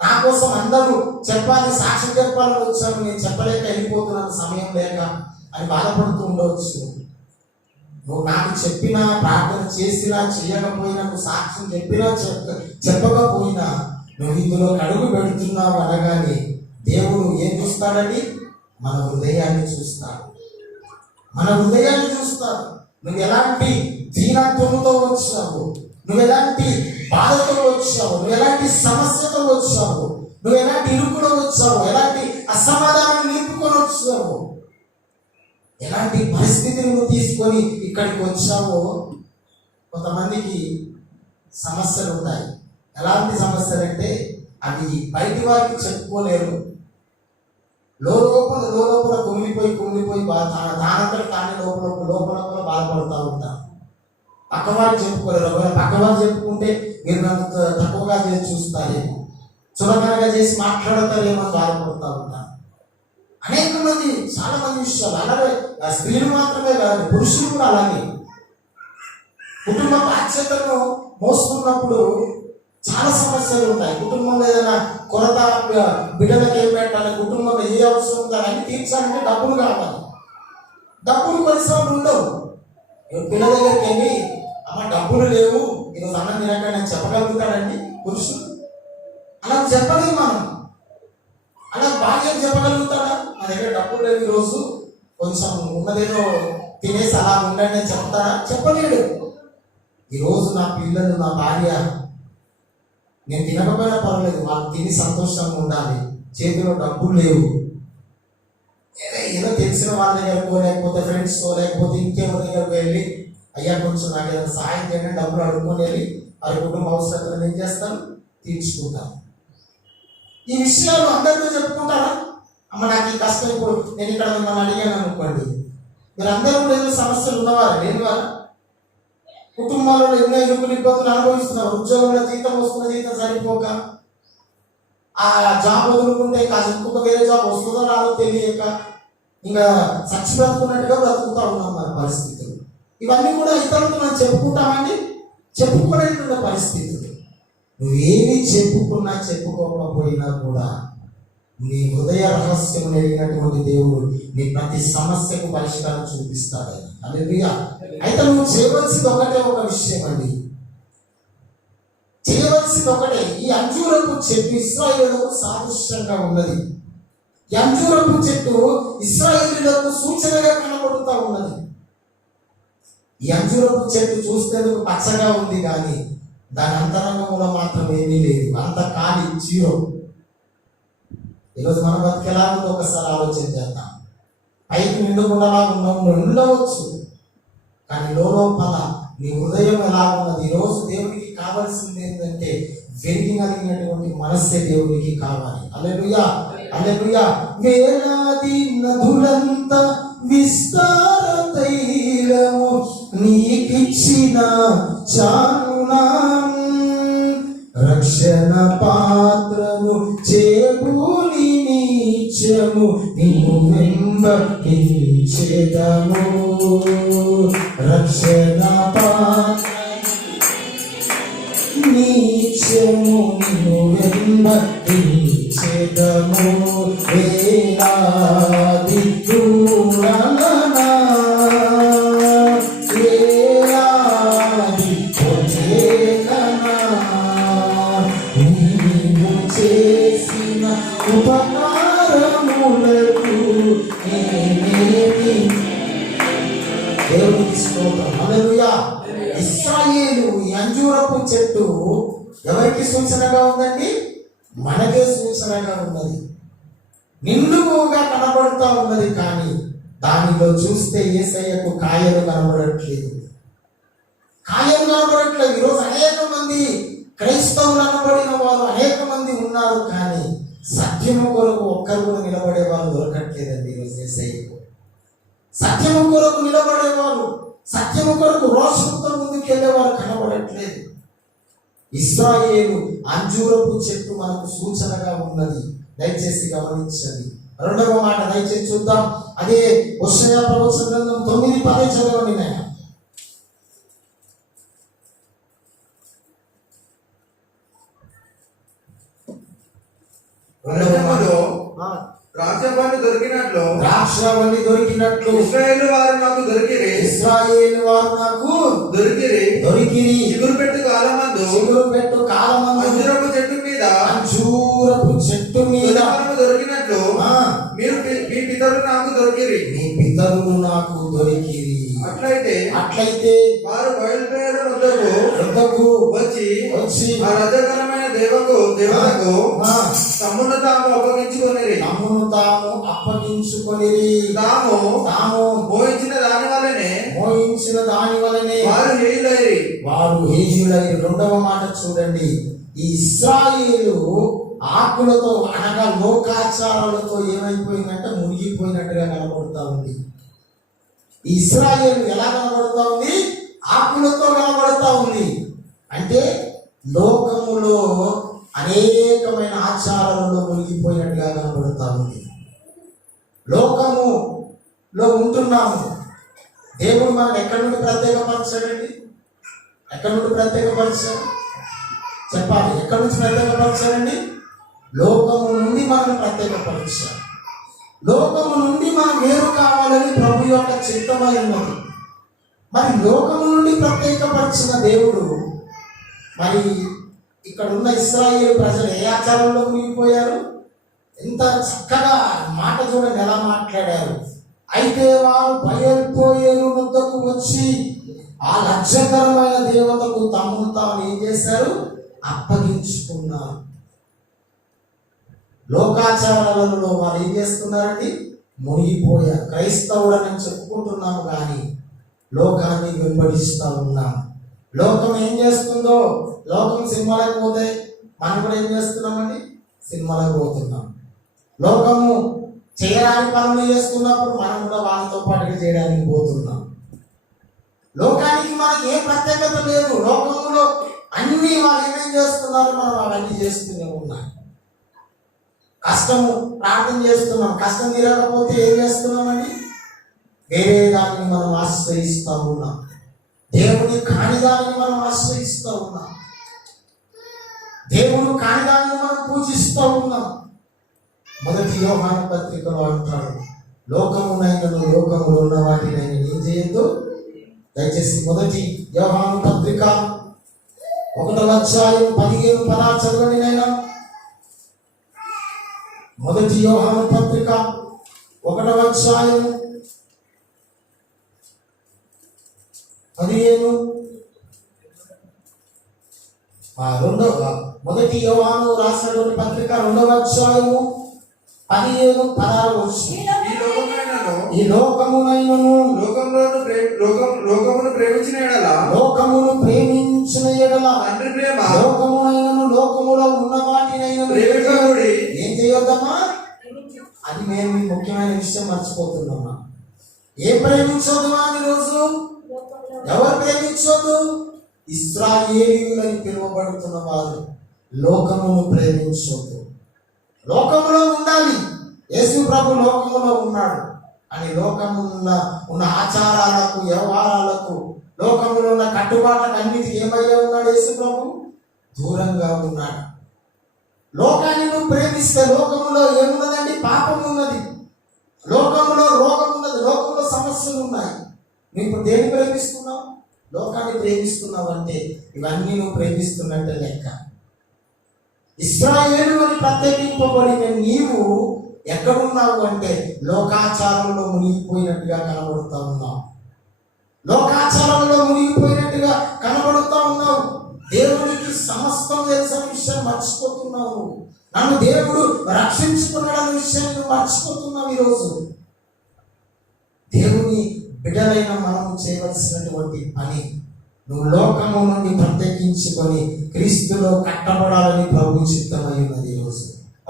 నా కోసం అందరూ చెప్పాలి సాక్ష్యం చెప్పాలని వచ్చాను, నేను చెప్పలేక వెళ్ళిపోతున్నాను సమయం లేక అని బాధపడుతూ ఉండవచ్చు. నువ్వు నాకు చెప్పినా ప్రార్థన చేసినా చేయకపోయినా, నువ్వు సాక్ష్యం చెప్పినా చెప్పకపోయినా, నువ్వు ఇందులో అడుగు పెడుతున్నావు అనగానే దేవుడు ఏం చూస్తాడని మన హృదయాన్ని చూస్తాడు. మన హృదయాన్ని చూస్తాడు. నువ్వు ఎలాంటి దీనత్వంతో వచ్చావు, నువ్వు ఎలాంటి బాధతో వచ్చావు, నువ్వు ఎలాంటి సమస్యతో వచ్చావు, నువ్వు ఎలాంటి ఇరుకులో వచ్చావు, ఎలాంటి అసమాధానం నింపుకొని వచ్చావు, ఎలాంటి పరిస్థితిని నువ్వు తీసుకొని ఇక్కడికి వచ్చావో. కొంతమందికి సమస్యలు ఉంటాయి. ఎలాంటి సమస్యలు అంటే అవి బయటి వారికి చెప్పుకోలేరు. లోపల కుమిలిపోయి దానంతట కానీ లోపల బాధపడుతూ ఉంటారు. పక్కవారు చెప్పుకోలేరు. ఒకవేళ పక్కవారు చెప్పుకుంటే మీరు నన్ను తక్కువగా చేసి చూస్తారేమో, చులకనగా చేసి మాట్లాడతారేమో అని బాధపడుతూ ఉంటారు. అనేక మంది చాలా మంది విషయాలు అలాగే, స్త్రీలు మాత్రమే కాదు పురుషులు కూడా అలాగే. కుటుంబ బాధ్యతను మోసుకున్నప్పుడు చాలా సమస్యలు ఉంటాయి. కుటుంబంలో ఏదైనా కొరత, బిడ్డలకు ఏం పెట్టాలి, కుటుంబంలో ఏ అవసరం ఉందా అని తీర్చాలంటే డబ్బులు కావాలి. డబ్బులు కొన్నిసార్లు ఉండవు. పిల్లల దగ్గరికి వెళ్ళి అమ్మ డబ్బులు లేవు ఈరోజు అన్నం తినక నేను చెప్పగలుగుతాడండి పురుషుడు? అలా చెప్పలేదు మనం. అలా భార్య చెప్పగలుగుతాడా నా దగ్గర డబ్బులు లేవు ఈరోజు కొంచెం ఉన్నదేదో తినేసి అలా ఉండండి అని చెప్తాడా? చెప్పలేడు. ఈరోజు నా పిల్లలు నా భార్య నేను తినకపోయినా పర్వాలేదు, వాళ్ళు తిని సంతోషంగా ఉండాలి, చేతిలో డబ్బులు లేవు, ఏదో తెలిసిన వాళ్ళ దగ్గరకు లేకపోతే ఫ్రెండ్స్తో లేకపోతే ఇంకెవరి దగ్గరకు వెళ్ళి అయ్యా కొంచెం నాకు ఏదైనా సాయం చేయండి డబ్బులు అడుక్కొని వెళ్ళి వారి కుటుంబ అవసరాలను ఏం చేస్తాను తీర్చుకుంటాను. ఈ విషయాలు అందరితో చెప్పుకుంటారా? అమ్మ నాకు ఈ కష్టం, ఇప్పుడు నేను ఇక్కడ మిమ్మల్ని అడిగాను అనుకోండి, మీరు అందరూ కూడా ఏదో సమస్యలు ఉన్నవారు లేని వారు, కుటుంబాలలో ఎన్నో ఇరుకులు ఇబ్బందులు అనుభవిస్తున్నారు. ఉద్యోగంలో జీతం వస్తున్న జీతం సరిపోక, ఆ జాబ్ వదులుకుంటే కాదు ఇంకొక వేరే జాబ్ వస్తుందో రాదో తెలియక ఇంకా చచ్చి బ్రతుకున్నట్టుగా బ్రతుకుతా ఉన్నాం మన పరిస్థితులు. ఇవన్నీ కూడా ఇతరులతో మనం చెప్పుకుంటామండి, చెప్పుకోలేకుండా పరిస్థితులు. నువ్వేమి చెప్పుకున్నా చెప్పుకోకపోయినా కూడా నీ హృదయ రహస్యం ఎరిగినటువంటి దేవుడు నీ ప్రతి సమస్యకు పరిష్కారం చూపిస్తాడు. హల్లెలూయా. అయితే నువ్వు చేయవలసింది ఒకటే ఒక విషయం అండి, చేయవలసింది ఒకటే. ఈ అంజూరపు చెట్టు ఇశ్రాయేలులకు సాదృశ్యంగా ఉన్నది. ఈ అంజూరపు చెట్టు ఇశ్రాయేలులకు సూచనగా కనబడుతూ ఉన్నది. ఈ అంజూరపు చెట్టు చూస్తేందుకు పచ్చగా ఉంది కానీ దాని అంతరంగంలో మాత్రం ఏమీ లేదు, అంత ఖాళీ జీరో. ఈరోజు మన బతుకు ఎలా ఉందో ఒకసారి ఆలోచన చేద్దాం. పైకి నిండుకుండా ఉండవచ్చు కానీ లోపల నీ హృదయం ఎలా ఉన్నది? ఈరోజు దేవునికి కావాల్సింది ఏంటంటే వెలిగినటువంటి మనస్సే దేవునికి కావాలి. హల్లెలూయా, హల్లెలూయా. వేలాది నదులంత విస్తార తైలము నీకిచ్చిన చాలునా, రక్షణ పాత్రను చేకూని నీ నిత్యము నిన్ను వెంబడించెదము. రక్షణ నిత్యము నిన్ను వెంబడించెదము. వేలాది దూరలనా వేలాది పొందేలనా నీవు చేసిన ఉపకారములకు నేనేమి. దేవునికి స్తోత్రం. హల్లెలూయా. ఇశ్రాయేలు ఈ అంజూరపు చెట్టు ఎవరికి సూచనగా ఉందండి? మనకే సూచనగా ఉన్నది. నిండుగా కనబడుతూ ఉన్నది, కానీ దానిలో చూస్తే యేసయ్యకు కాయలు కనబడట్లేదు. కాయలు కనబడట్లేదు. ఈరోజు అనేక మంది క్రైస్తవులు అనబడిన వారు అనేక మంది ఉన్నారు, కానీ సత్యము కొరకు ఒక్కరు కూడా నిలబడే వారు దొరకట్లేదండి. ఈరోజు యేసయ్యకు సత్యము కొరకు నిలబడేవారు, సత్యము కొరకు రోషంతో ముందుకెళ్ళేవారు కనబడట్లేదు. ఇశ్రాయేలు అంజూరపు చెట్టు మనకు సూచనగా ఉన్నది. దయచేసి గమనించండి. రెండవ మాట దయచేసి చూద్దాం. అదే హోషేయ ప్రవచన గ్రంథం 9:10 చదవండి నాయన. ద్రాక్షవల్లి దొరికినట్లు ఇశ్రాయేలు వారు నాకు దొరికిరి. చిగురు పెట్టు కాలమందు అంజూరపు చెట్టు మీద దొరికినట్లు మీరు మీ పితరులు నాకు దొరికిరి. అట్లయితే వారు బయలుదేరు వద్దకు వచ్చి ఆ రజకరమైన దేవులకు తమ్మును తాము అప్పగించుకొనిరి. తాము మోయించిన దాని వలనే వారు హేయులైరి. రెండవ మాట చూడండి. ఈ ఇశ్రాయేలు ఆకులతో అనగా లోకాచారాలతో ఏమైపోయిందంటే మునిగిపోయినట్టుగా కనబడుతూ ఉంది. ఈ ఇశ్రాయేలు ఎలా కనబడుతూ ఉంది? ఆకులతో కనబడుతూ ఉంది. అంటే లోకములో అనేకమైన ఆచారాలలో మునిగిపోయినట్టుగా కనబడుతూ ఉంది. లోకములో ఉంటున్నాము. దేవుడు మనం ఎక్కడి నుండి ప్రత్యేకపరచాడండి? ఎక్కడి నుండి ప్రత్యేకపరిచాడు చెప్పాలి. ఎక్కడి నుంచి ప్రత్యేకపరచాడండి? లోకము నుండి మనం ప్రత్యేకపరిచాడు. లోకము నుండి మనం వేరు కావాలని ప్రభు యొక్క చిత్తమై ఉన్నది. మరి లోకము నుండి ప్రత్యేకపరిచిన దేవుడు మరి ఇక్కడ ఉన్న ఇశ్రాయేలు ప్రజలు ఏ ఆచారంలో మునిగిపోయారు? ఎంత చక్కగా మాట చూడండి ఎలా మాట్లాడారు. అయితే వారు బయలుపోయేరు వద్దకు వచ్చి ఆ లజ్జకరమైన దేవతకు తమను తాము ఏం చేశారు? అప్పగించుకున్నారు. లోకాచారాలలో వారు ఏం చేస్తున్నారండి? మునిగిపోయారు. క్రైస్తవుడని చెప్పుకుంటున్నాము, కానీ లోకాన్ని వెంబడిస్తూ ఉన్నాం. లోకం ఏం చేస్తుందో, లోకం సినిమాలకు పోతే మనం కూడా ఏం చేస్తున్నామండి? సినిమాలకు పోతున్నాం. లోకము చేయడానికి పనులు చేస్తున్నప్పుడు మనం కూడా వాళ్ళతో పాటుగా చేయడానికి పోతున్నాం. లోకానికి మనకి ఏ ప్రత్యేకత లేదు. లోకంలో అన్ని వాళ్ళు ఏమేం చేస్తున్నారు, మనం అవన్నీ చేస్తూనే ఉన్నాం. కష్టము ప్రార్థన చేస్తున్నాం, కష్టం తీరకపోతే ఏం చేస్తున్నామండి? వేరే దాన్ని మనం ఆశ్రయిస్తూ ఉన్నాం. దేవుని కాని దానిని మనం ఆశ్రయిస్తూ ఉన్నాం. దేవుడు కాని దానిని మనం పూజిస్తూ ఉన్నాం. మొదటి యోహాను పత్రికలో అంటాడు, లోకమునైనను లోకములో ఉన్న వాటినైనా ఏం చేయొద్దు. దయచేసి మొదటి యోహాను పత్రిక 1:15-16 చదవండి నైనా. మొదటి యోహాను పత్రిక 1:15 మొదటి యోహాను రాసినటువంటి పత్రిక 2:15-16 ఈ లోకమునైనను లోకమును ప్రేమించిన ఎడల తండ్రి ప్రేమ లోకమునైనను లోకములో ఉన్న వాటినైనను ఏం చేయొద్దమ్మా? అది మేము ముఖ్యమైన విషయం మర్చిపోతున్నామా? ఏం ప్రేమించొద్దు అని రోజు ఎవరు ప్రేమించొద్దు? ఇశ్రాయేలీయులని పిలువబడుతున్న వారు లోకమును ప్రేమించొద్దు. లోకములో ఉండాలి. యేసు ప్రభు లోకములో ఉన్నాడు అని ఉన్న ఆచారాలకు, వ్యవహారాలకు, లోకములో ఉన్న కట్టుబాట్లకు అన్నిటికీ ఏమయ్యా ఉన్నాడు యేసు ప్రభు? దూరంగా ఉన్నాడు. లోకాన్ని నువ్వు ప్రేమిస్తే లోకములో ఏమున్నదండి? పాపం ఉన్నది, లోకములో రోగం ఉన్నది, లోకంలో సమస్యలు ఉన్నాయి. నువ్వు ఇప్పుడు దేన్ని ప్రేమిస్తున్నావు? లోకాన్ని ప్రేమిస్తున్నావు అంటే ఇవన్నీ నువ్వు ప్రేమిస్తున్నట్టే లెక్క. ఇశ్రాయేలు అని ప్రత్యేకింపబడిన నీవు ఎక్కడున్నావు అంటే లోకాచారంలో మునిగిపోయినట్టుగా కనబడుతూ ఉన్నావు. లోకాచారంలో మునిగిపోయినట్టుగా కనబడుతూ ఉన్నావు. దేవునికి సమస్తం తెలిసిన విషయం మర్చిపోతున్నావు. నన్ను దేవుడు రక్షించుకున్నాడన్న విషయాన్ని నువ్వు మర్చిపోతున్నావు. ఈరోజు దేవుని బిడ్డలైన మనం చేయవలసినటువంటి పని, నువ్వు లోకము నుండి ప్రత్యేకించుకొని క్రీస్తులో కట్టబడాలని ప్రభు చిత్తమై ఉన్నది. ఈరోజు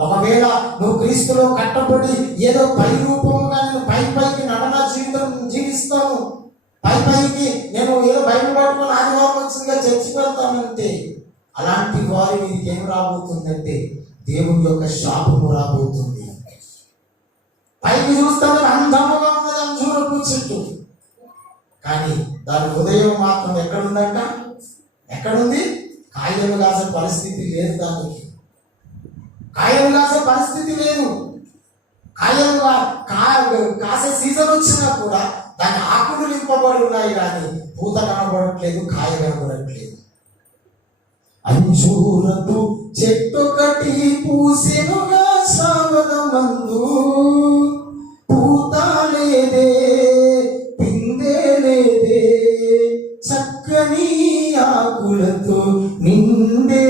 ఒకవేళ నువ్వు క్రీస్తులో కట్టబడి ఏదో పై రూపంగా నేను పైకి నడన జీవితం జీవిస్తాను, పైకి నేను ఏదో బైబిల్ పట్టుకొని ఆదివారం వచ్చిందిగా చర్చికి వెళ్తానంటే అలాంటి వారి మీదకి ఏం రాబోతుందంటే దేవుని యొక్క శాపము రాబోతుంది. పైకి చూస్తాను అందముగా ఉన్నది అంజూరపు చెట్టు, కానీ దాని హృదయం మాత్రం ఎక్కడుందంట? ఎక్కడుంది? కాయలు కాసే పరిస్థితి లేదు. దానికి కాయలు కాసే పరిస్థితి లేదు. కాసే సీజన్ వచ్చినా కూడా దాని ఆకులు నింపబడి ఉన్నాయి, కానీ పూత కనబడట్లేదు, కాయ కనబడట్లేదు. అంజూరపు చెట్టొకటి పూసెనుగా శ్రావణమందు, పూత లేదే, పిందె లేదే, చక్కని ఆకులతో నిండే.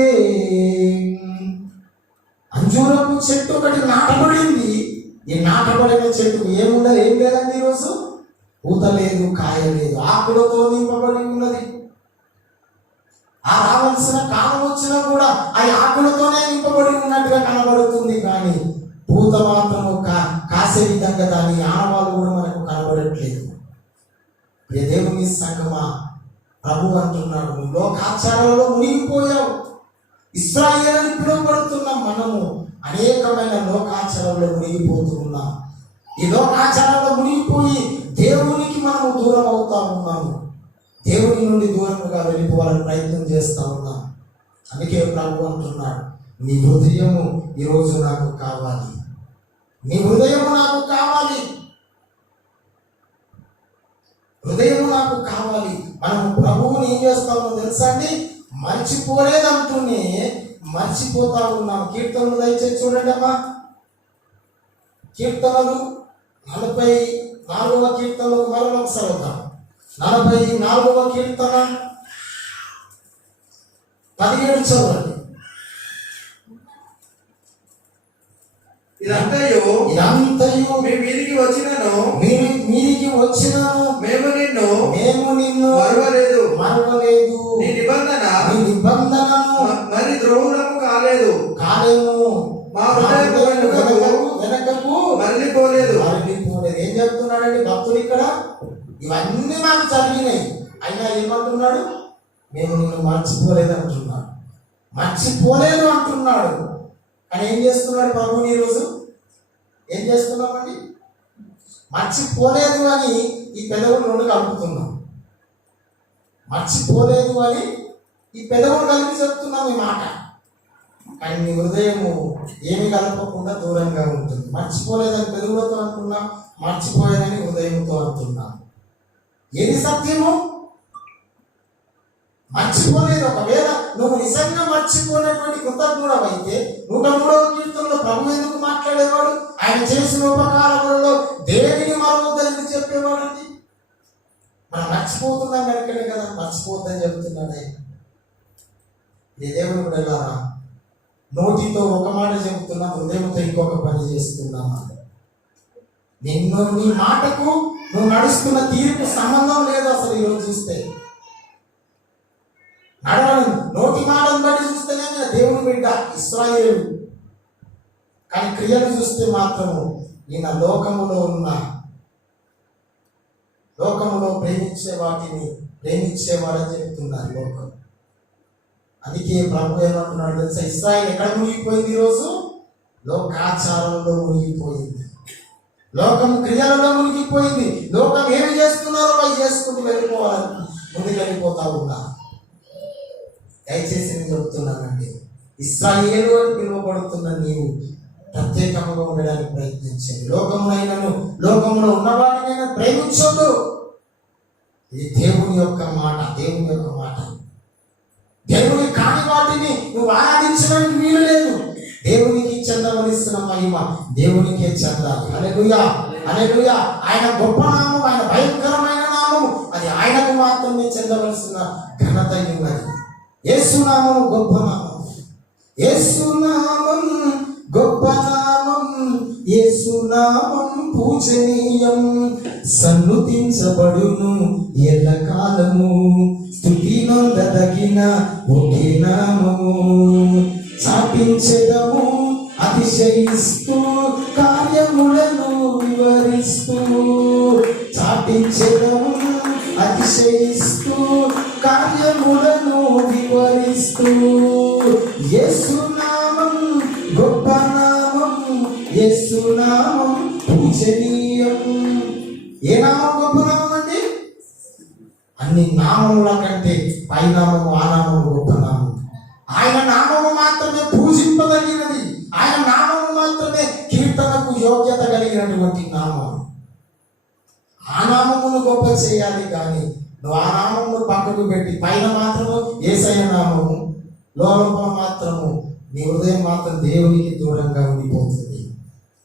అంజూరపు చెట్టు ఒకటి నాటబడింది. ఈ నాటబడిన చెట్టు ఏముండదు, ఏం లేదండి. ఈరోజు పూత లేదు, కాయ లేదు, ఆకులతో నింపబడి ఉన్నది. ఆ రావాల్సిన కాలం వచ్చినా కూడా ఆ ఆకులతోనే నింపబడి ఉన్నట్టుగా కనబడుతుంది, కానీ పూత మాత్రము కాసే విధంగా దాని ఆనవాళ్ళు కూడా మనకు కనబడట్లేదు. ఏ దేవుని సంగమా, ప్రభు అంటున్నాడు, నువ్వు లోకాచారాలలో మునిగిపోయావు. ఇశ్రాయేలుని పిలువబడుతున్న మనము అనేకమైన లోకాచారంలో మునిగిపోతూ ఉన్నాం. ఈ లోకాచారంలో మునిగిపోయి దేవునికి మనము దూరం అవుతా ఉన్నాము. దేవుని నుండి దూరంగా వెళ్ళిపోవాలని ప్రయత్నం చేస్తా ఉన్నాం. అందుకే ప్రభు అంటున్నాడు, నీ హృదయము ఈరోజు నాకు కావాలి, నీ హృదయము నాకు కావాలి, హృదయము నాకు కావాలి. మనం ప్రభువుని ఏం చేస్తామో తెలుసా అండి? మర్చిపోలేదంటూనే మర్చిపోతా ఉన్నాం. కీర్తనలు దయచేసి చూడండి అమ్మా. కీర్తనలు 44వ కీర్తనలు మరొక ఒకసారి అవుతాం. 44వ కీర్తన 17 చదవండి. ఇదంతయు మీ మీదికి వచ్చినను మేము నిన్ను మరవలేదు. నీ నిబంధనను మరి ద్రోహులము కాలేము. మా వెనకకు మరలిపోలేదు. ఏం చెప్తున్నాడండి భక్తుడు ఇక్కడ? ఇవన్నీ మాకు జరిగినాయి, అయినా ఏమంటున్నాడు? మేము నిన్ను మర్చిపోలేదు అంటున్నాడు. మర్చిపోలేదు అంటున్నాడు, కానీ ఏం చేస్తున్నాడు ప్రభుని? ఈరోజు ఏం చేస్తున్నామండి? మర్చిపోలేదు అని ఈ పెదవులు రెండు కలుపుతున్నాం. మర్చిపోలేదు అని ఈ పెదవులు కలిపి చెప్తున్నాం ఈ మాట, కానీ నీ హృదయము ఏమి కలపకుండా దూరంగా ఉంటుంది. మర్చిపోలేదని పెదవులతో అంటున్నాం, మర్చిపోలేదని హృదయంతో అంటున్నాం. ఏది సత్యము? మర్చిపోలేదు. ఒకవేళ నువ్వు నిజంగా మర్చిపోయినటువంటి కృతజ్ఞుడు అయితే 103వ కీర్తనలో ప్రభు ఎందుకు మాట్లాడేవాడు? ఆయన చేసిన ఉపకారములలో దేనిని మరవద్దని చెప్పేవాడండి. మనం మర్చిపోతున్నాం కనుకనే కదా మర్చిపోద్దని చెబుతున్నాడు ఆయన. ఏ దేవుడు కూడా వెళ్ళారా? నోటితో ఒక మాట చెబుతున్నా, హృదయంతో ఇంకొక పని చేస్తున్నామా? నిన్ను నీ మాటకు నువ్వు నడుస్తున్న తీరుకు సంబంధం లేదు అసలు. ఈరోజు చూస్తే నడవను నోటి మాటను బట్టి చూస్తేనే దేవుని బిడ్డ ఇశ్రాయేలు, కానీ క్రియలు చూస్తే మాత్రము ఈయన లోకములో ప్రేమించే వాటిని ప్రేమించేవాడని చెప్తున్నారు లోకం. అందుకే ప్రభు ఏమంటున్నాడు తెలుసా? ఇశ్రాయేలు ఎక్కడ మునిగిపోయింది? ఈరోజు లోకాచారంలో మునిగిపోయింది. లోకం క్రియలలో మునిగిపోయింది. లోకం ఏమి చేస్తున్నారో అవి చేసుకుంటూ వెళ్ళిపోవాలని ముందుకు వెళ్ళిపోతా ఉన్నా. దయచేసి నేను చెబుతున్నానండి, ఇశ్రాయేలు అని పిలువబడుతున్న నీవు ప్రత్యేకంగా ఉండడానికి ప్రయత్నించండి. లోకంలో ఉన్నవాడినైనా ప్రేమించొద్దు. ఇది దేవుని యొక్క మాట, దేవుని యొక్క మాట. దేవుని కాని వాటిని నువ్వు ఆరాధించడానికి వీలు లేదు. దేవునికి చెందవలసిన మహిమ దేవునికే చెందాలి. హల్లెలూయా, హల్లెలూయా. ఆయన గొప్ప నామం, ఆయన భయంకరమైన నామం, అది ఆయనకు మాత్రమే చెందవలసిన ఘనత ఉన్నది. యేసు నామం గొప్ప నామం, యేసు నామం గొప్ప నామం, యేసు నామం పూజనీయం, సన్నుతించబడును ఎల్లకాలము, స్తుతి నొందదగిన ఒకే నామము, చాటించెదము అతిశయిస్తూ కార్యములను వివరిస్తూ, చాటించెదము అతిశయిస్తూ కార్యములను వివరిస్తూ, యేసు నామం గొప్ప నామం, యేసు నామం పూజనీయం. ఏ నామం గొప్ప నామం అండి? అన్ని నామముల కంటే పై నామము, ఆ నామము గొప్ప నామం. ఆయన నామము మాత్రమే పూజింపదగినది. ఆయన నామము మాత్రమే కీర్తనకు యోగ్యత కలిగినటువంటి నామం. ఆ నామమును గొప్ప చేయాలి కానీ నువ్వు ఆ నామమును పక్కకు పెట్టి పైన మాత్రము యేసయ్య నామము, లోపల మాత్రము నీ హృదయం మాత్రం దేవునికి దూరంగా ఉండిపోతుంది.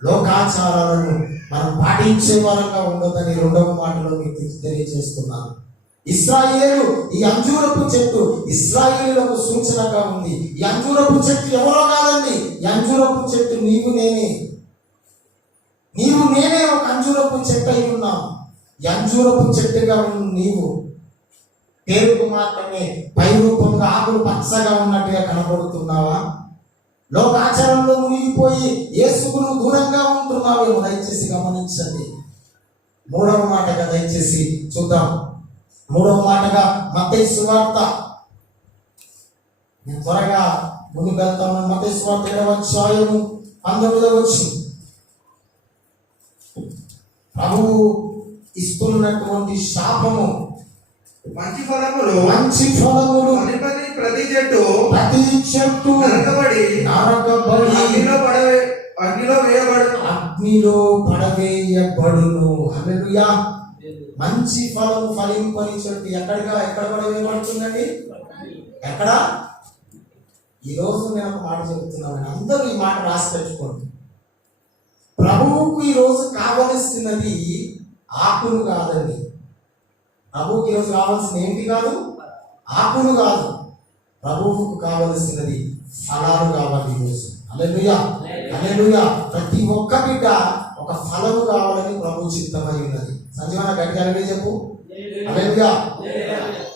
లోకాచారాలను మనం పాటించే వారంగా ఉండదని రెండవ మాటలో మీకు తెలియజేస్తున్నాను. ఇశ్రాయేలు, ఈ అంజూరపు చెట్టు ఇశ్రాయేలులకు సూచనగా ఉంది. ఈ అంజూరపు చెట్టు ఎవరో కాదండి, ఈ అంజూరపు చెట్టు నీవు నేనే ఒక అంజూరపు చెట్టు అయి ఉన్నాం. ఈ అంజూరపు చెట్టుగా ఉన్న నీవు పేరుకు మాత్రమే పై రూపంగా ఆకులు పచ్చగా ఉన్నట్టుగా కనబడుతున్నావా? లోకాచారంలో మునిగిపోయి యేసుకు నువ్వు దూరంగా ఉంటున్నావేమో. దయచేసి గమనించండి. మూడవ మాటగా దయచేసి చూద్దాం. మూడవ మాటగా మత్తయి సువార్త, నేను త్వరగా ముందుకు వెళ్తాను. మత్తయి సువార్త 7వ అధ్యాయము 19వ వచనం. ప్రభువు ఇస్తున్నటువంటి శాపము, మంచి ఫలములు ప్రతి చెట్టు నరకబడి అగ్నిలో పడవేయబడును. హల్లెలూయా. మంచి ఫలము ఫలింపని చెట్టు ఎక్కడ పడవేయబడుతుందండి? ఎక్కడ? ఈరోజు నేను ఒక మాట చెబుతున్నాను, అందరూ ఈ మాట రాసి పెట్టుకోండి. ప్రభువుకు ఈరోజు కావలసినది ఆకులు కాదండి. ప్రభువుకి ఈరోజు కావాల్సింది ఏంటి కాదు? ఆకులు కాదు. ప్రభువుకు కావలసినది ఫలాలు కావాలి ఈరోజు. హల్లెలూయా, హల్లెలూయా. ప్రతి ఒక్క బిడ్డ ఒక ఫలము కావాలని ప్రభు చిత్తమై ఉన్నది. సంజీవన గట్టి హల్లెలూయా చెప్పు. హల్లెలూయా.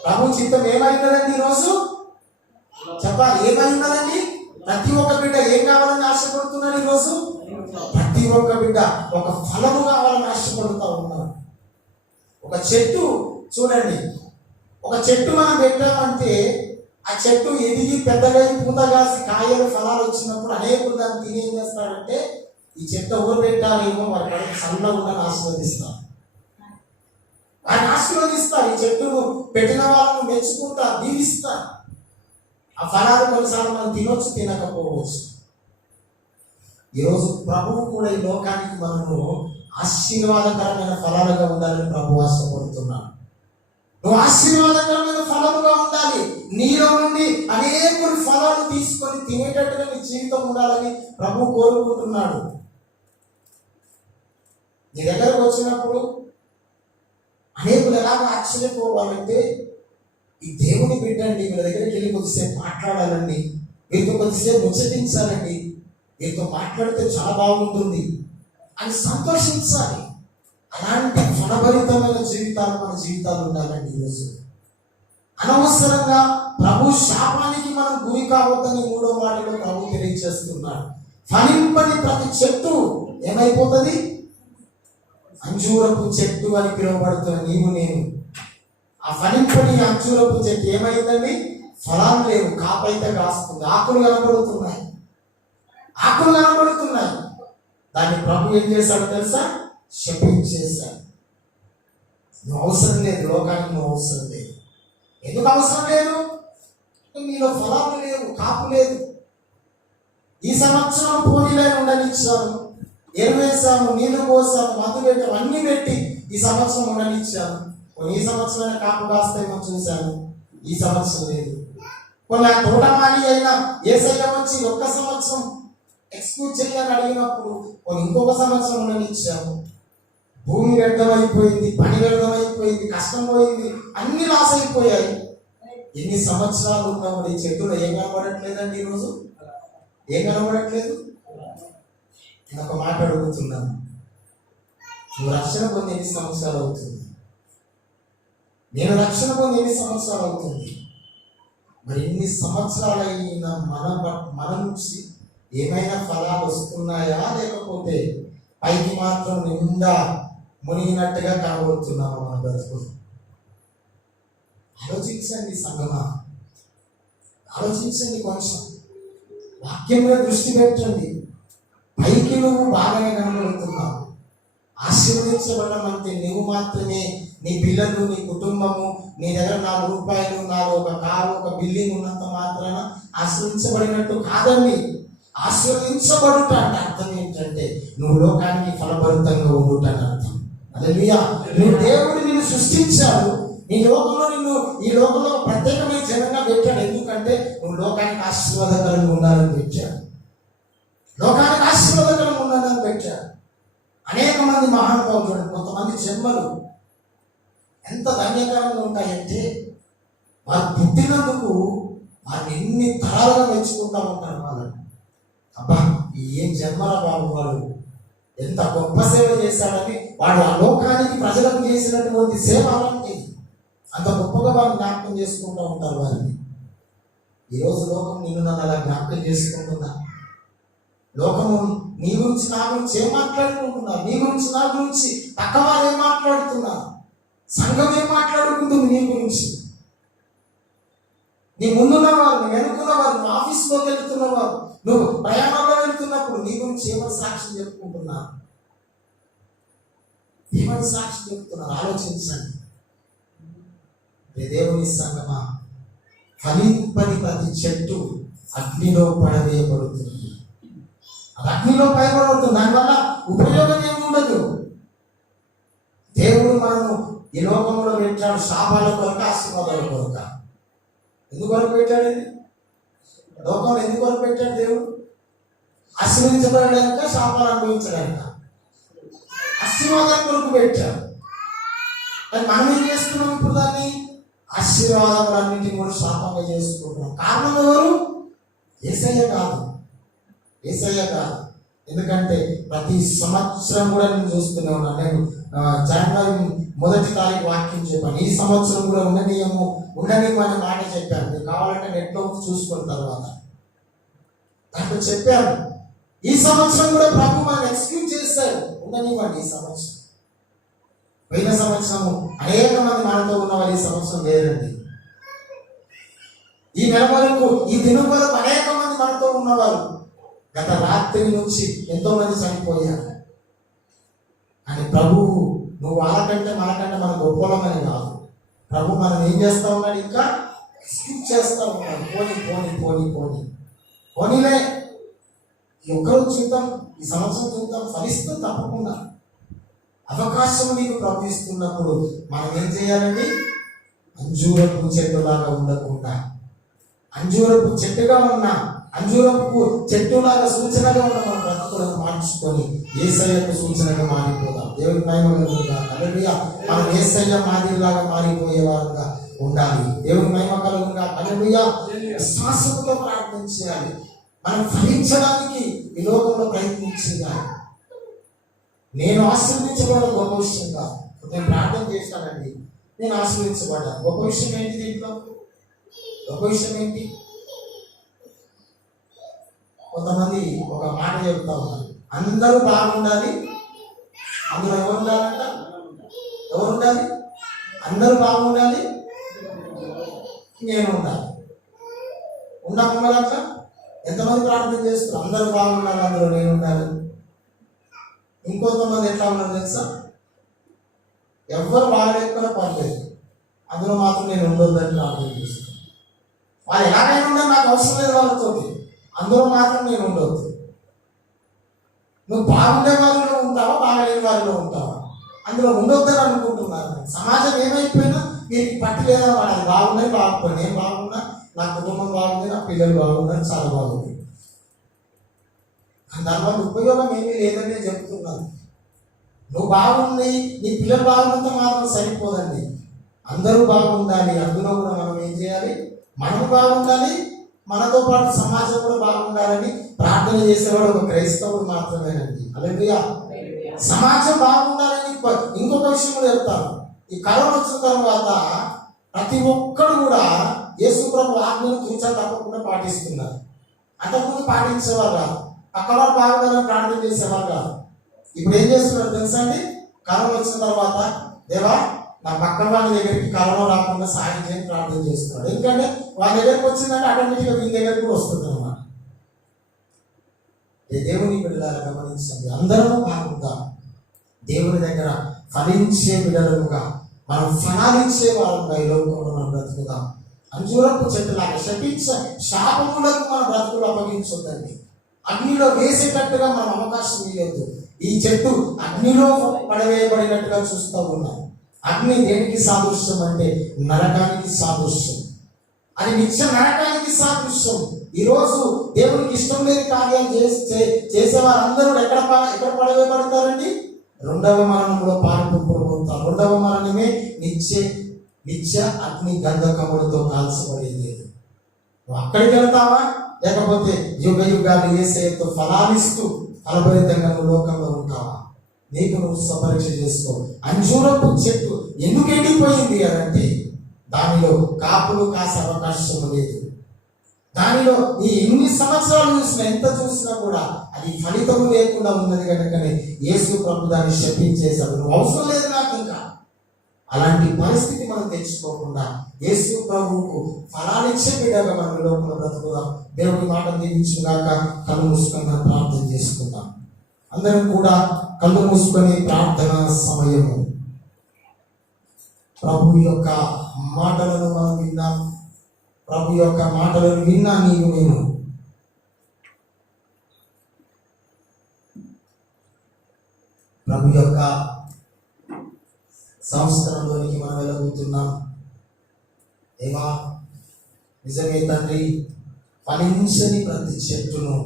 ప్రభు చిత్తం ఏమైనదండి ఈరోజు? చెప్పాలి, ఏమైనదండి? ప్రతి ఒక్క బిడ్డ ఏం కావాలని ఆశపడుతున్నాడు ఈరోజు? ప్రతి ఒక్క బిడ్డ ఒక ఫలము కావాలని ఆశపడుతూ ఉన్నారు. ఒక చెట్టు చూడండి, ఒక చెట్టు మనం పెట్టామంటే ఆ చెట్టు ఎదిగి పెద్దగా పూత కాసి కాయలు ఫలాలు వచ్చినప్పుడు అనేకులు దాన్ని తిని ఏం చేస్తారంటే ఈ చెట్టు ఎవరు పెట్టారేమో వారి కడుపు సన్నగా ఉండని ఆశీర్వదిస్తారు. వారిని ఆశీర్వదిస్తారు. ఈ చెట్టును పెట్టిన వాళ్ళను మెచ్చుకుంటారు, దీవిస్తారు. ఆ ఫలాలు కొన్నిసార్లు మనం తినొచ్చు, తినకపోవచ్చు. ఈరోజు ప్రభువు కూడా ఈ లోకానికి మనము ఆశీర్వాదకరమైన ఫలాలుగా ఉండాలని ప్రభు ఆశపడుతున్నాడు. నువ్వు ఆశీర్వాదకరమైన ఫలముగా ఉండాలి. నీలో నుండి అనేకులు ఫలాలు తీసుకొని తినేటట్టుగా నీ జీవితం ఉండాలని ప్రభు కోరుకుంటున్నాడు. నీ దగ్గరకు వచ్చినప్పుడు అనేకులు ఎలాగ ఆశ్చర్యపోవాలంటే, ఈ దేవుని బిడ్డండి, వీళ్ళ దగ్గరికి వెళ్ళి కొద్దిసేపు మాట్లాడాలండి, వీరితో కొద్దిసేపు ముచ్చటించాలండి, వీరితో మాట్లాడితే చాలా బాగుంటుంది అని సంతోషించాలి. అలాంటి ఫలభరితమైన జీవితాలు మన జీవితాలు ఉండాలండి. ఈరోజు అనవసరంగా ప్రభు శాపానికి మనం గురి కావద్దని 3వ మాటలో ప్రభు తెలియజేస్తున్నాడు. ఫలింపని ప్రతి చెట్టు ఏమైపోతుంది? అంజూరపు చెట్టు అని పిలువబడుతున్న నీవు నేను. ఆ ఫలింపని అంజూరపు చెట్టు ఏమైందండి? ఫలాలు లేవు, కాపైతే కాస్తుంది, ఆకులు కనబడుతున్నాయి. దాన్ని ప్రభు ఏం చేశాడో తెలుసా? శపించేశాను. నువ్వు అవసరం లేదు, లోకానికి నువ్వు అవసరం లేదు. ఎందుకు అవసరం లేదు? మీలో ఫలాలు లేవు, కాపు లేదు. ఈ సంవత్సరం పోనీలే ఉండనిచ్చాను, ఎరువేశాము, నీళ్లు పోసాము, మందు పెట్టాము, అన్ని పెట్టి ఈ సంవత్సరం ఉండనిచ్చాను. ఈ సంవత్సరమైన కాపు కాస్తేమో చూశాను, ఈ సంవత్సరం లేదు. కొన్ని ఆ తోటమాలి అయినా ఏసయ్య వచ్చి ఒక్క సంవత్సరం ఎక్స్క్యూజ్ చేయాలని అడిగినప్పుడు కొన్ని ఇంకొక సంవత్సరం ఉండనిచ్చాము. భూమి వ్యర్థమైపోయింది, పని వ్యర్థమైపోయింది, కష్టం పోయింది, అన్ని లాస్ అయిపోయాయి. ఎన్ని సంవత్సరాలు ఉన్నప్పుడు ఈ చెట్టులో ఏం కనబడట్లేదండి? ఈరోజు ఏం కనబడట్లేదు? నేను ఒక మాట అడుగుతున్నాను, నువ్వు రక్షణ పొంది ఎన్ని సంవత్సరాలు అవుతుంది? నేను రక్షణ పొంది ఎన్ని సంవత్సరాలు అవుతుంది? మరి ఎన్ని సంవత్సరాలైన మన నుంచి ఏమైనా ఫలాలు వస్తున్నాయా, లేకపోతే పైకి మాత్రం నిండా మునిగినట్టుగా కనబడుతున్నాము మన బ్రతుకులు? ఆలోచించండి సంగమా, ఆలోచించండి. కొంచెం వాక్యం మీద దృష్టి పెట్టండి. పైకి నువ్వు బాగానే కనబడుతున్నావు, ఆశీర్వదించబడడం అంటే నువ్వు మాత్రమే, నీ పిల్లలు, నీ కుటుంబము, నీ దగ్గర 4 రూపాయలు, నాలుగు ఒక కారు, ఒక బిల్డింగ్ ఉన్నంత మాత్రాన ఆశీర్వించబడినట్టు కాదండి. ఆశీర్వదించబడుట అంటే అర్థం ఏంటంటే నువ్వు లోకానికి ఫలభరితంగా ఉండుట అని అర్థం. హల్లెలూయా. నువ్వు దేవుడు నిన్ను సృష్టించాడు, ఈ లోకంలో ప్రత్యేకమైన జనంగా పెట్టాడు. ఎందుకంటే నువ్వు లోకానికి ఆశీర్వాదకరంగా ఉండాలని పెట్టాడు, లోకానికి ఆశీర్వాదకరంగా ఉండాలని పెట్టాడు. అనేక మంది మహానుభావులు చూడండి, కొంతమంది జన్మలు ఎంత ధన్యకరంగా ఉంటాయంటే వారు పుట్టినందుకు వారిని ఎన్ని తరాలుగా మెచ్చుకుంటూ ఉంటారు. వాళ్ళని అబ్బా ఏం జన్మల బాబు, వాడు ఎంత గొప్ప సేవ చేశాడని వాడు ఆ లోకానికి ప్రజలకు చేసినటువంటి సేవ అలాంటిది, అంత గొప్పగా వాళ్ళు జ్ఞాపకం చేసుకుంటూ ఉంటారు వారిని. ఈరోజు లోకం నిన్ను నన్ను అలా జ్ఞాపకం చేసుకుంటున్నా. లోకము నీ గురించి నా గురించి ఏం మాట్లాడుకుంటున్నారు, నీ గురించి నా గురించి పక్క వారు ఏం మాట్లాడుతున్నారు, సంఘం ఏం మాట్లాడుకుంటుంది నీ గురించి, నీ ముందున్న వారు, నీ వెనుకున్న వారు, నువ్వు ఆఫీస్లోకి వెళ్తున్న వారు, నువ్వు ప్రయాణంలో వెళ్తున్నప్పుడు నీ గురించి ఏమని సాక్ష్యం చెప్పుకుంటున్నారు, ఏమని సాక్ష్యం చెప్తున్నారు? ఆలోచించండి. దేవుని సంగమా, ఫలింపని ప్రతి చెట్టు అగ్నిలో పడవేయబడుతుంది. అది అగ్నిలో పైబడుతుంది, దానివల్ల ఉపయోగం ఏముండదు. దేవుడు మనము ఈ లోకంలో పెట్టాడు శాపాల కొరక, ఆశీర్వాదాల కొరక. ఎందుకొరకు పెట్టాడు? లోకంలో ఎందుకొరకు పెట్టాడు దేవుడు? ఆశీర్వదించబడడానిక, శాపాలు అనుభవించడానిక? ఆశీర్వాదాల కొరకు పెట్టాడు. కానీ మనం ఏం చేస్తున్నాం ఇప్పుడు? దాన్ని ఆశీర్వాదాలన్నింటినీ కూడా శాపంగా చేసుకుంటున్నాం. కారణం ఎవరు? యేసయ్య కాదు, యేసయ్య కాదు. ఎందుకంటే ప్రతి సంవత్సరం కూడా నేను చూస్తూనే ఉన్నాను. నేను జనవరి 1వ తారీఖు వాక్యం చెప్పాను, ఈ సంవత్సరం కూడా ఉండనీయము అనే మాట చెప్పాను. మీరు కావాలంటే నెట్లో చూసుకున్న తర్వాత దాంట్లో చెప్పాను. ఈ సంవత్సరం కూడా ప్రభు మనం ఎక్స్క్యూజ్ చేశారు, ఉండనివ్వండి. ఈ సంవత్సరం, పోయిన సంవత్సరము అనేక మంది మనతో ఉన్నవారు ఈ సంవత్సరం లేరండి. ఈ నెల వరకు, ఈ దినం వరకు అనేక మంది మనతో ఉన్నవారు గత రాత్రి నుంచి ఎంతో మంది చనిపోయారు. అని ప్రభువు నువ్వు వాళ్ళకంటే మనకంటే మన గొప్పలమని కాదు, ప్రభు మనం ఏం చేస్తా ఉన్నాడు? ఇంకా ఎక్స్క్యూజ్ చేస్తా ఉన్నాడు. పోనీ పోనీ పోనీ పోనీ పోనీలే, ఈ ఒక్కరు చూద్దాం, ఈ సంవత్సరం చూద్దాం, ఫలిస్తుంది తప్పకుండా. అవకాశం నీకు ప్రభు ఇస్తున్నప్పుడు మనం ఏం చేయాలండి? అంజూరపు చెట్టులాగా ఉండకుండా, అంజూరపు చెట్టుగా ఉన్న, అంజూరపు చెట్టులాగా సూచనగా ఉన్న మన బ్రతుకులను మార్చుకొని యేసయ్యకు సూచనగా మారిపోదాం. దేవుని మహిమ కలుగుగా. హల్లెలూయా. మనం యేసయ్య మాదిరిలాగా మారిపోయే వారుగా ఉండాలి. దేవుని మహిమ కలుగుగా. హల్లెలూయా. విశ్వాసంతో ప్రార్థన చేయాలి. మనం ఫలించడానికి ఈ లోకంలో ప్రయత్నించాలి. నేను ఆశీర్వదించబడడం గొప్ప విషయం కాదు. నేను ప్రార్థన చేశానండి, నేను ఆశీర్వదించబడ్డాను. గొప్ప విషయం ఏంటి దీంట్లో? గొప్ప విషయం ఏంటి? కొంతమంది ఒక మాట చెప్తా ఉన్నారు, అందరూ బాగుండాలి. అందులో ఎవరు ఉండాలంట? ఎవరు ఉండాలి? అందరూ బాగుండాలి, నేను ఉండాలి. ఉన్నాక ఎంతమంది ప్రార్థన చేస్తారు? అందరూ బాగుండాలి, అందులో నేను ఉండాలి. ఇంకొంతమంది ఎట్లా ఉన్నారు తెలుసా, ఎవరు బాగలేకపోయినా పర్లేదు, అందులో మాత్రం నేను ఉండొద్దని ప్రార్థన చేస్తాను. వాళ్ళు ఎలాగైనా ఉండే నాకు అవసరం లేదు వాళ్ళతోటి, అందులో మాత్రం నేను ఉండొద్దు. నువ్వు బాగుండే వారిలో ఉంటావా, బాగలేని వారిలో ఉంటావా? అందులో ఉండొద్దని అనుకుంటున్నారు. సమాజం ఏమైపోయినా వీరికి పట్టు లేదా, వాళ్ళు బాగున్నాయి బాగుపోయి, నేను బాగున్నా, నా కుటుంబం బాగుంది, నా పిల్లలు బాగున్నారు, చాలా బాగుంది. దానివల్ల ఉపయోగం ఏమీ లేదని నేను చెప్తున్నాను. నువ్వు బాగుంది, నీ పిల్లలు బాగున్నంత మాత్రం సరిపోదండి. అందరూ బాగుండాలి. అందులో కూడా మనం ఏం చేయాలి, మనము బాగుండాలి, మనతో పాటు సమాజం కూడా బాగుండాలని ప్రార్థన చేసేవాడు ఒక క్రైస్తవుడు మాత్రమేనండి. హల్లెలూయా. సమాజం బాగుండాలని ఇంకొక విషయం కూడా చెప్తాను. ఈ కరోనా వచ్చిన తర్వాత ప్రతి ఒక్కరు కూడా యేసు ప్రభు ఆజ్ఞను తూచా తప్పకుండా పాటిస్తున్నారు. అంతకుముందు పాటించేవారు కాదు, పక్కవారు బాగుండాలని ప్రార్థన చేసేవారు కాదు. ఇప్పుడు ఏం చేస్తున్నారు తెలుసా అండి, కరోనా వచ్చిన తర్వాత దేవా నా పక్క వాళ్ళ దగ్గరికి కరోనా రాకుండా సాయం చేయని ప్రార్థన చేస్తున్నాడు. ఎందుకంటే వాళ్ళ దగ్గరికి వచ్చిందంటే ఆటోమేటిక్గా వీళ్ళ దగ్గరికి కూడా వస్తుంది అన్నమాట. దేవుని బిడ్డలారా గమనించండి, అందరూ బాగుందాం. దేవుని దగ్గర ఫలించే బిడ్డలుగా, మనం ఫలాలిచ్చే వారంగా ఈ లోకంలో మనం బ్రతుకుదాం. అంజూరపు చెట్టులాగా శాపములకు మన బ్రతుకులు అప్పగించొద్దండి. అగ్నిలో వేసేటట్టుగా మనం అవకాశం ఇవ్వద్దు. ఈ చెట్టు అగ్నిలో పడవేయబడినట్టుగా చూస్తూ ఉన్నాం. అగ్ని దేనికి సాదృశ్యం అంటే నరకానికి సాదృశ్యం. అది నిత్య నరకానికి సాదృశ్యం. ఈరోజు దేవునికి ఇష్టం లేని కార్యాలు చేసేవారందరూ ఎక్కడ పడవేయబడతారండి? రెండవ మరణంలో పాల్పొందుతారు. రెండవ మరణమే నిత్య అగ్ని గంధకములతో కాల్చబడేది. నువ్వు అక్కడికి వెళ్తావా, లేకపోతే యుగ యుగాలు యేసుతో ఫలాలిస్తూ ఫలభరితంగా నువ్వు లోకంలో ఉంటావా? నీకు నువ్వు స్వపరీక్ష చేసుకో. అంజూరపు చెట్టు ఎందుకు ఎండిపోయింది అంటే దానిలో కాపులు కాసే అవకాశం లేదు. దానిలో ఈ ఎన్ని సంవత్సరాలు చూసినా, ఎంత చూసినా కూడా అది ఫలితం లేకుండా ఉన్నది కనుకనే యేసు ప్రభు దాన్ని శపించేశాడు. నువ్వు అవసరం లేదు నాకు ఇంకా. అలాంటి పరిస్థితి మనం తెచ్చుకోకుండా యేసు ప్రభువుకు ఫలాలిచ్చే బిడ్డగా మనం లోకంలో బ్రతుకుదాం. దేవుడి మాట దీవించుగాక. కళ్ళు మూసుకొని ప్రార్థన చేసుకుందాం. అందరం కూడా కళ్ళు మూసుకొని ప్రార్థన సమయము. ప్రభు యొక్క మాటలను మనం విన్నాం. ప్రభు యొక్క మాటలను విన్నా నీవు నేను. ప్రభు యొక్క సంస్కరణలోనికి మనం వెళ్ళబోతున్నాం. దేవా నిజమే తండ్రి, ఫలించని ప్రతి చెట్టును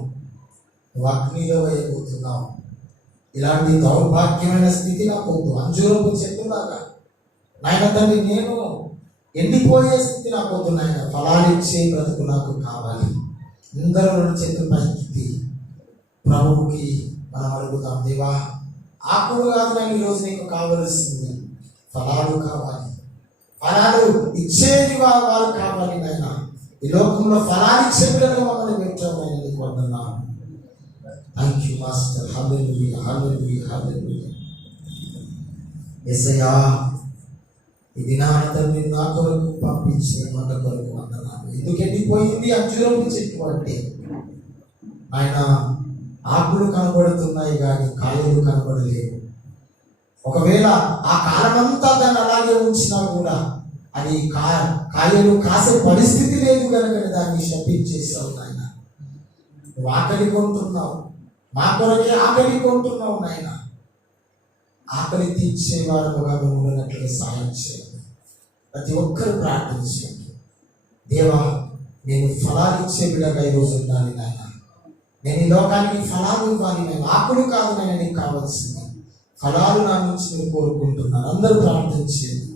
నువ్వు అగ్నిలో వేయబోతున్నావు. ఇలాంటి దౌర్భాగ్యమైన స్థితి నాకు వద్దు. అంజూరపు చెట్టులాగా నాయన తండ్రి నేను ఎండిపోయే స్థితి నాకు వద్దు నాయన. ఫలాలిచ్చే బ్రతుకు నాకు కావాలి. అందరూ రెండు చేతులు పైకి ప్రభువుకి మనం అడుగుతాం. దేవా ఆకులు కాదు నేను ఈరోజు నీకు కావలసింది ఫలాలు కావాలి. ఫలాలు ఇచ్చేది వారు కావాలి నాయన. ఈ లోకంలో ఫలాలు ఇచ్చే బిడ్డలుగా మమ్మల్ని పెట్టామని నీకు వందనాలు. Thank you master. Hallelujah, hallelujah, hallelujah. Yesayya ఈ దినాన మీరు నా కొరకు పంపించిన మాట కొరకు వందనాలు. ఎందుకు ఎండిపోయింది అంజూరపు చెట్టు అంటే ఆయన ఆకులు కనబడుతున్నాయి కానీ కాయలు కనబడలేవు. ఒకవేళ ఆ కాలమంతా దాన్ని అలాగే ఉంచినా కూడా అది కాయలు కాసే పరిస్థితి లేదు కనుక దాన్ని శపించేసావు నాయన. నువ్వు ఆకలి కొంటున్నావు, మా కొరకే ఆకలి కొంటున్నావు నాయన. ఆకలి తీర్చేవారుగా మేము ఉన్నట్లుగా సాయం చేయండి. ప్రతి ఒక్కరు ప్రార్థించండి. దేవా నేను ఫలాలు ఇచ్చే బిడ్డగా ఈరోజు ఉండాలి నాయన. నేను ఈ లోకానికి ఫలాలు ఇవ్వాలి. నేను ఆకులు కాదు నేను నీకు కావాల్సింది ఫలాలు నా నుంచి నేను కోరుకుంటున్నాను. అందరూ ప్రార్థించండి.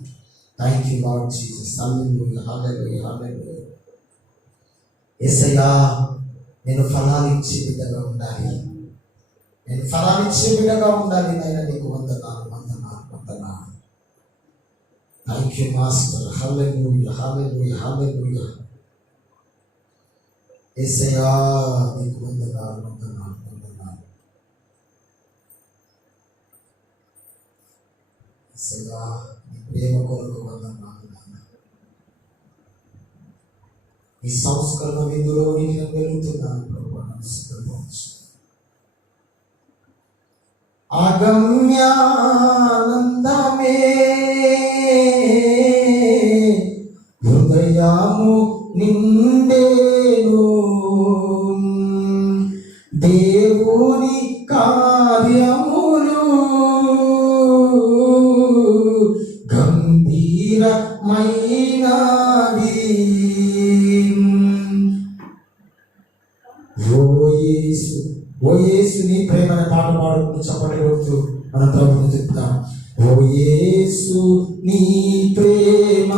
Thank you Lord Jesus. Hallelujah, hallelujah, hallelujah. Yesayya నేను ఫలాలు ఇచ్చే బిడ్డగా ఉండాలి. నేను ఫలాలు ఇచ్చే బిడ్డగా ఉండాలి నాయన. నీకు వందనాలు, వందనాలు, వందనాలు. Thank you master. Hallelujah, hallelujah, hallelujah. Yesayya నీకు వందనాలు, వందనాలు, వందనాలు. యేసయ్యా నీ ప్రేమ కొరకు వందనాలు నాయన. ఈ సంస్కరణ విందులో నేను వెళుతున్నాను ప్రభు. సిద్ధపరచు. గమ్యానందమే హృదయము నిండేను దేవుని కార్యములు గంభీరమైనవి. ఓ యేసు నీ ప్రేమ అనే పాట పాడుకుంటూ చప్పట్లు కొడుతూ మన ప్రభువుని చెప్తాం. ఓ యేసు నీ ప్రేమ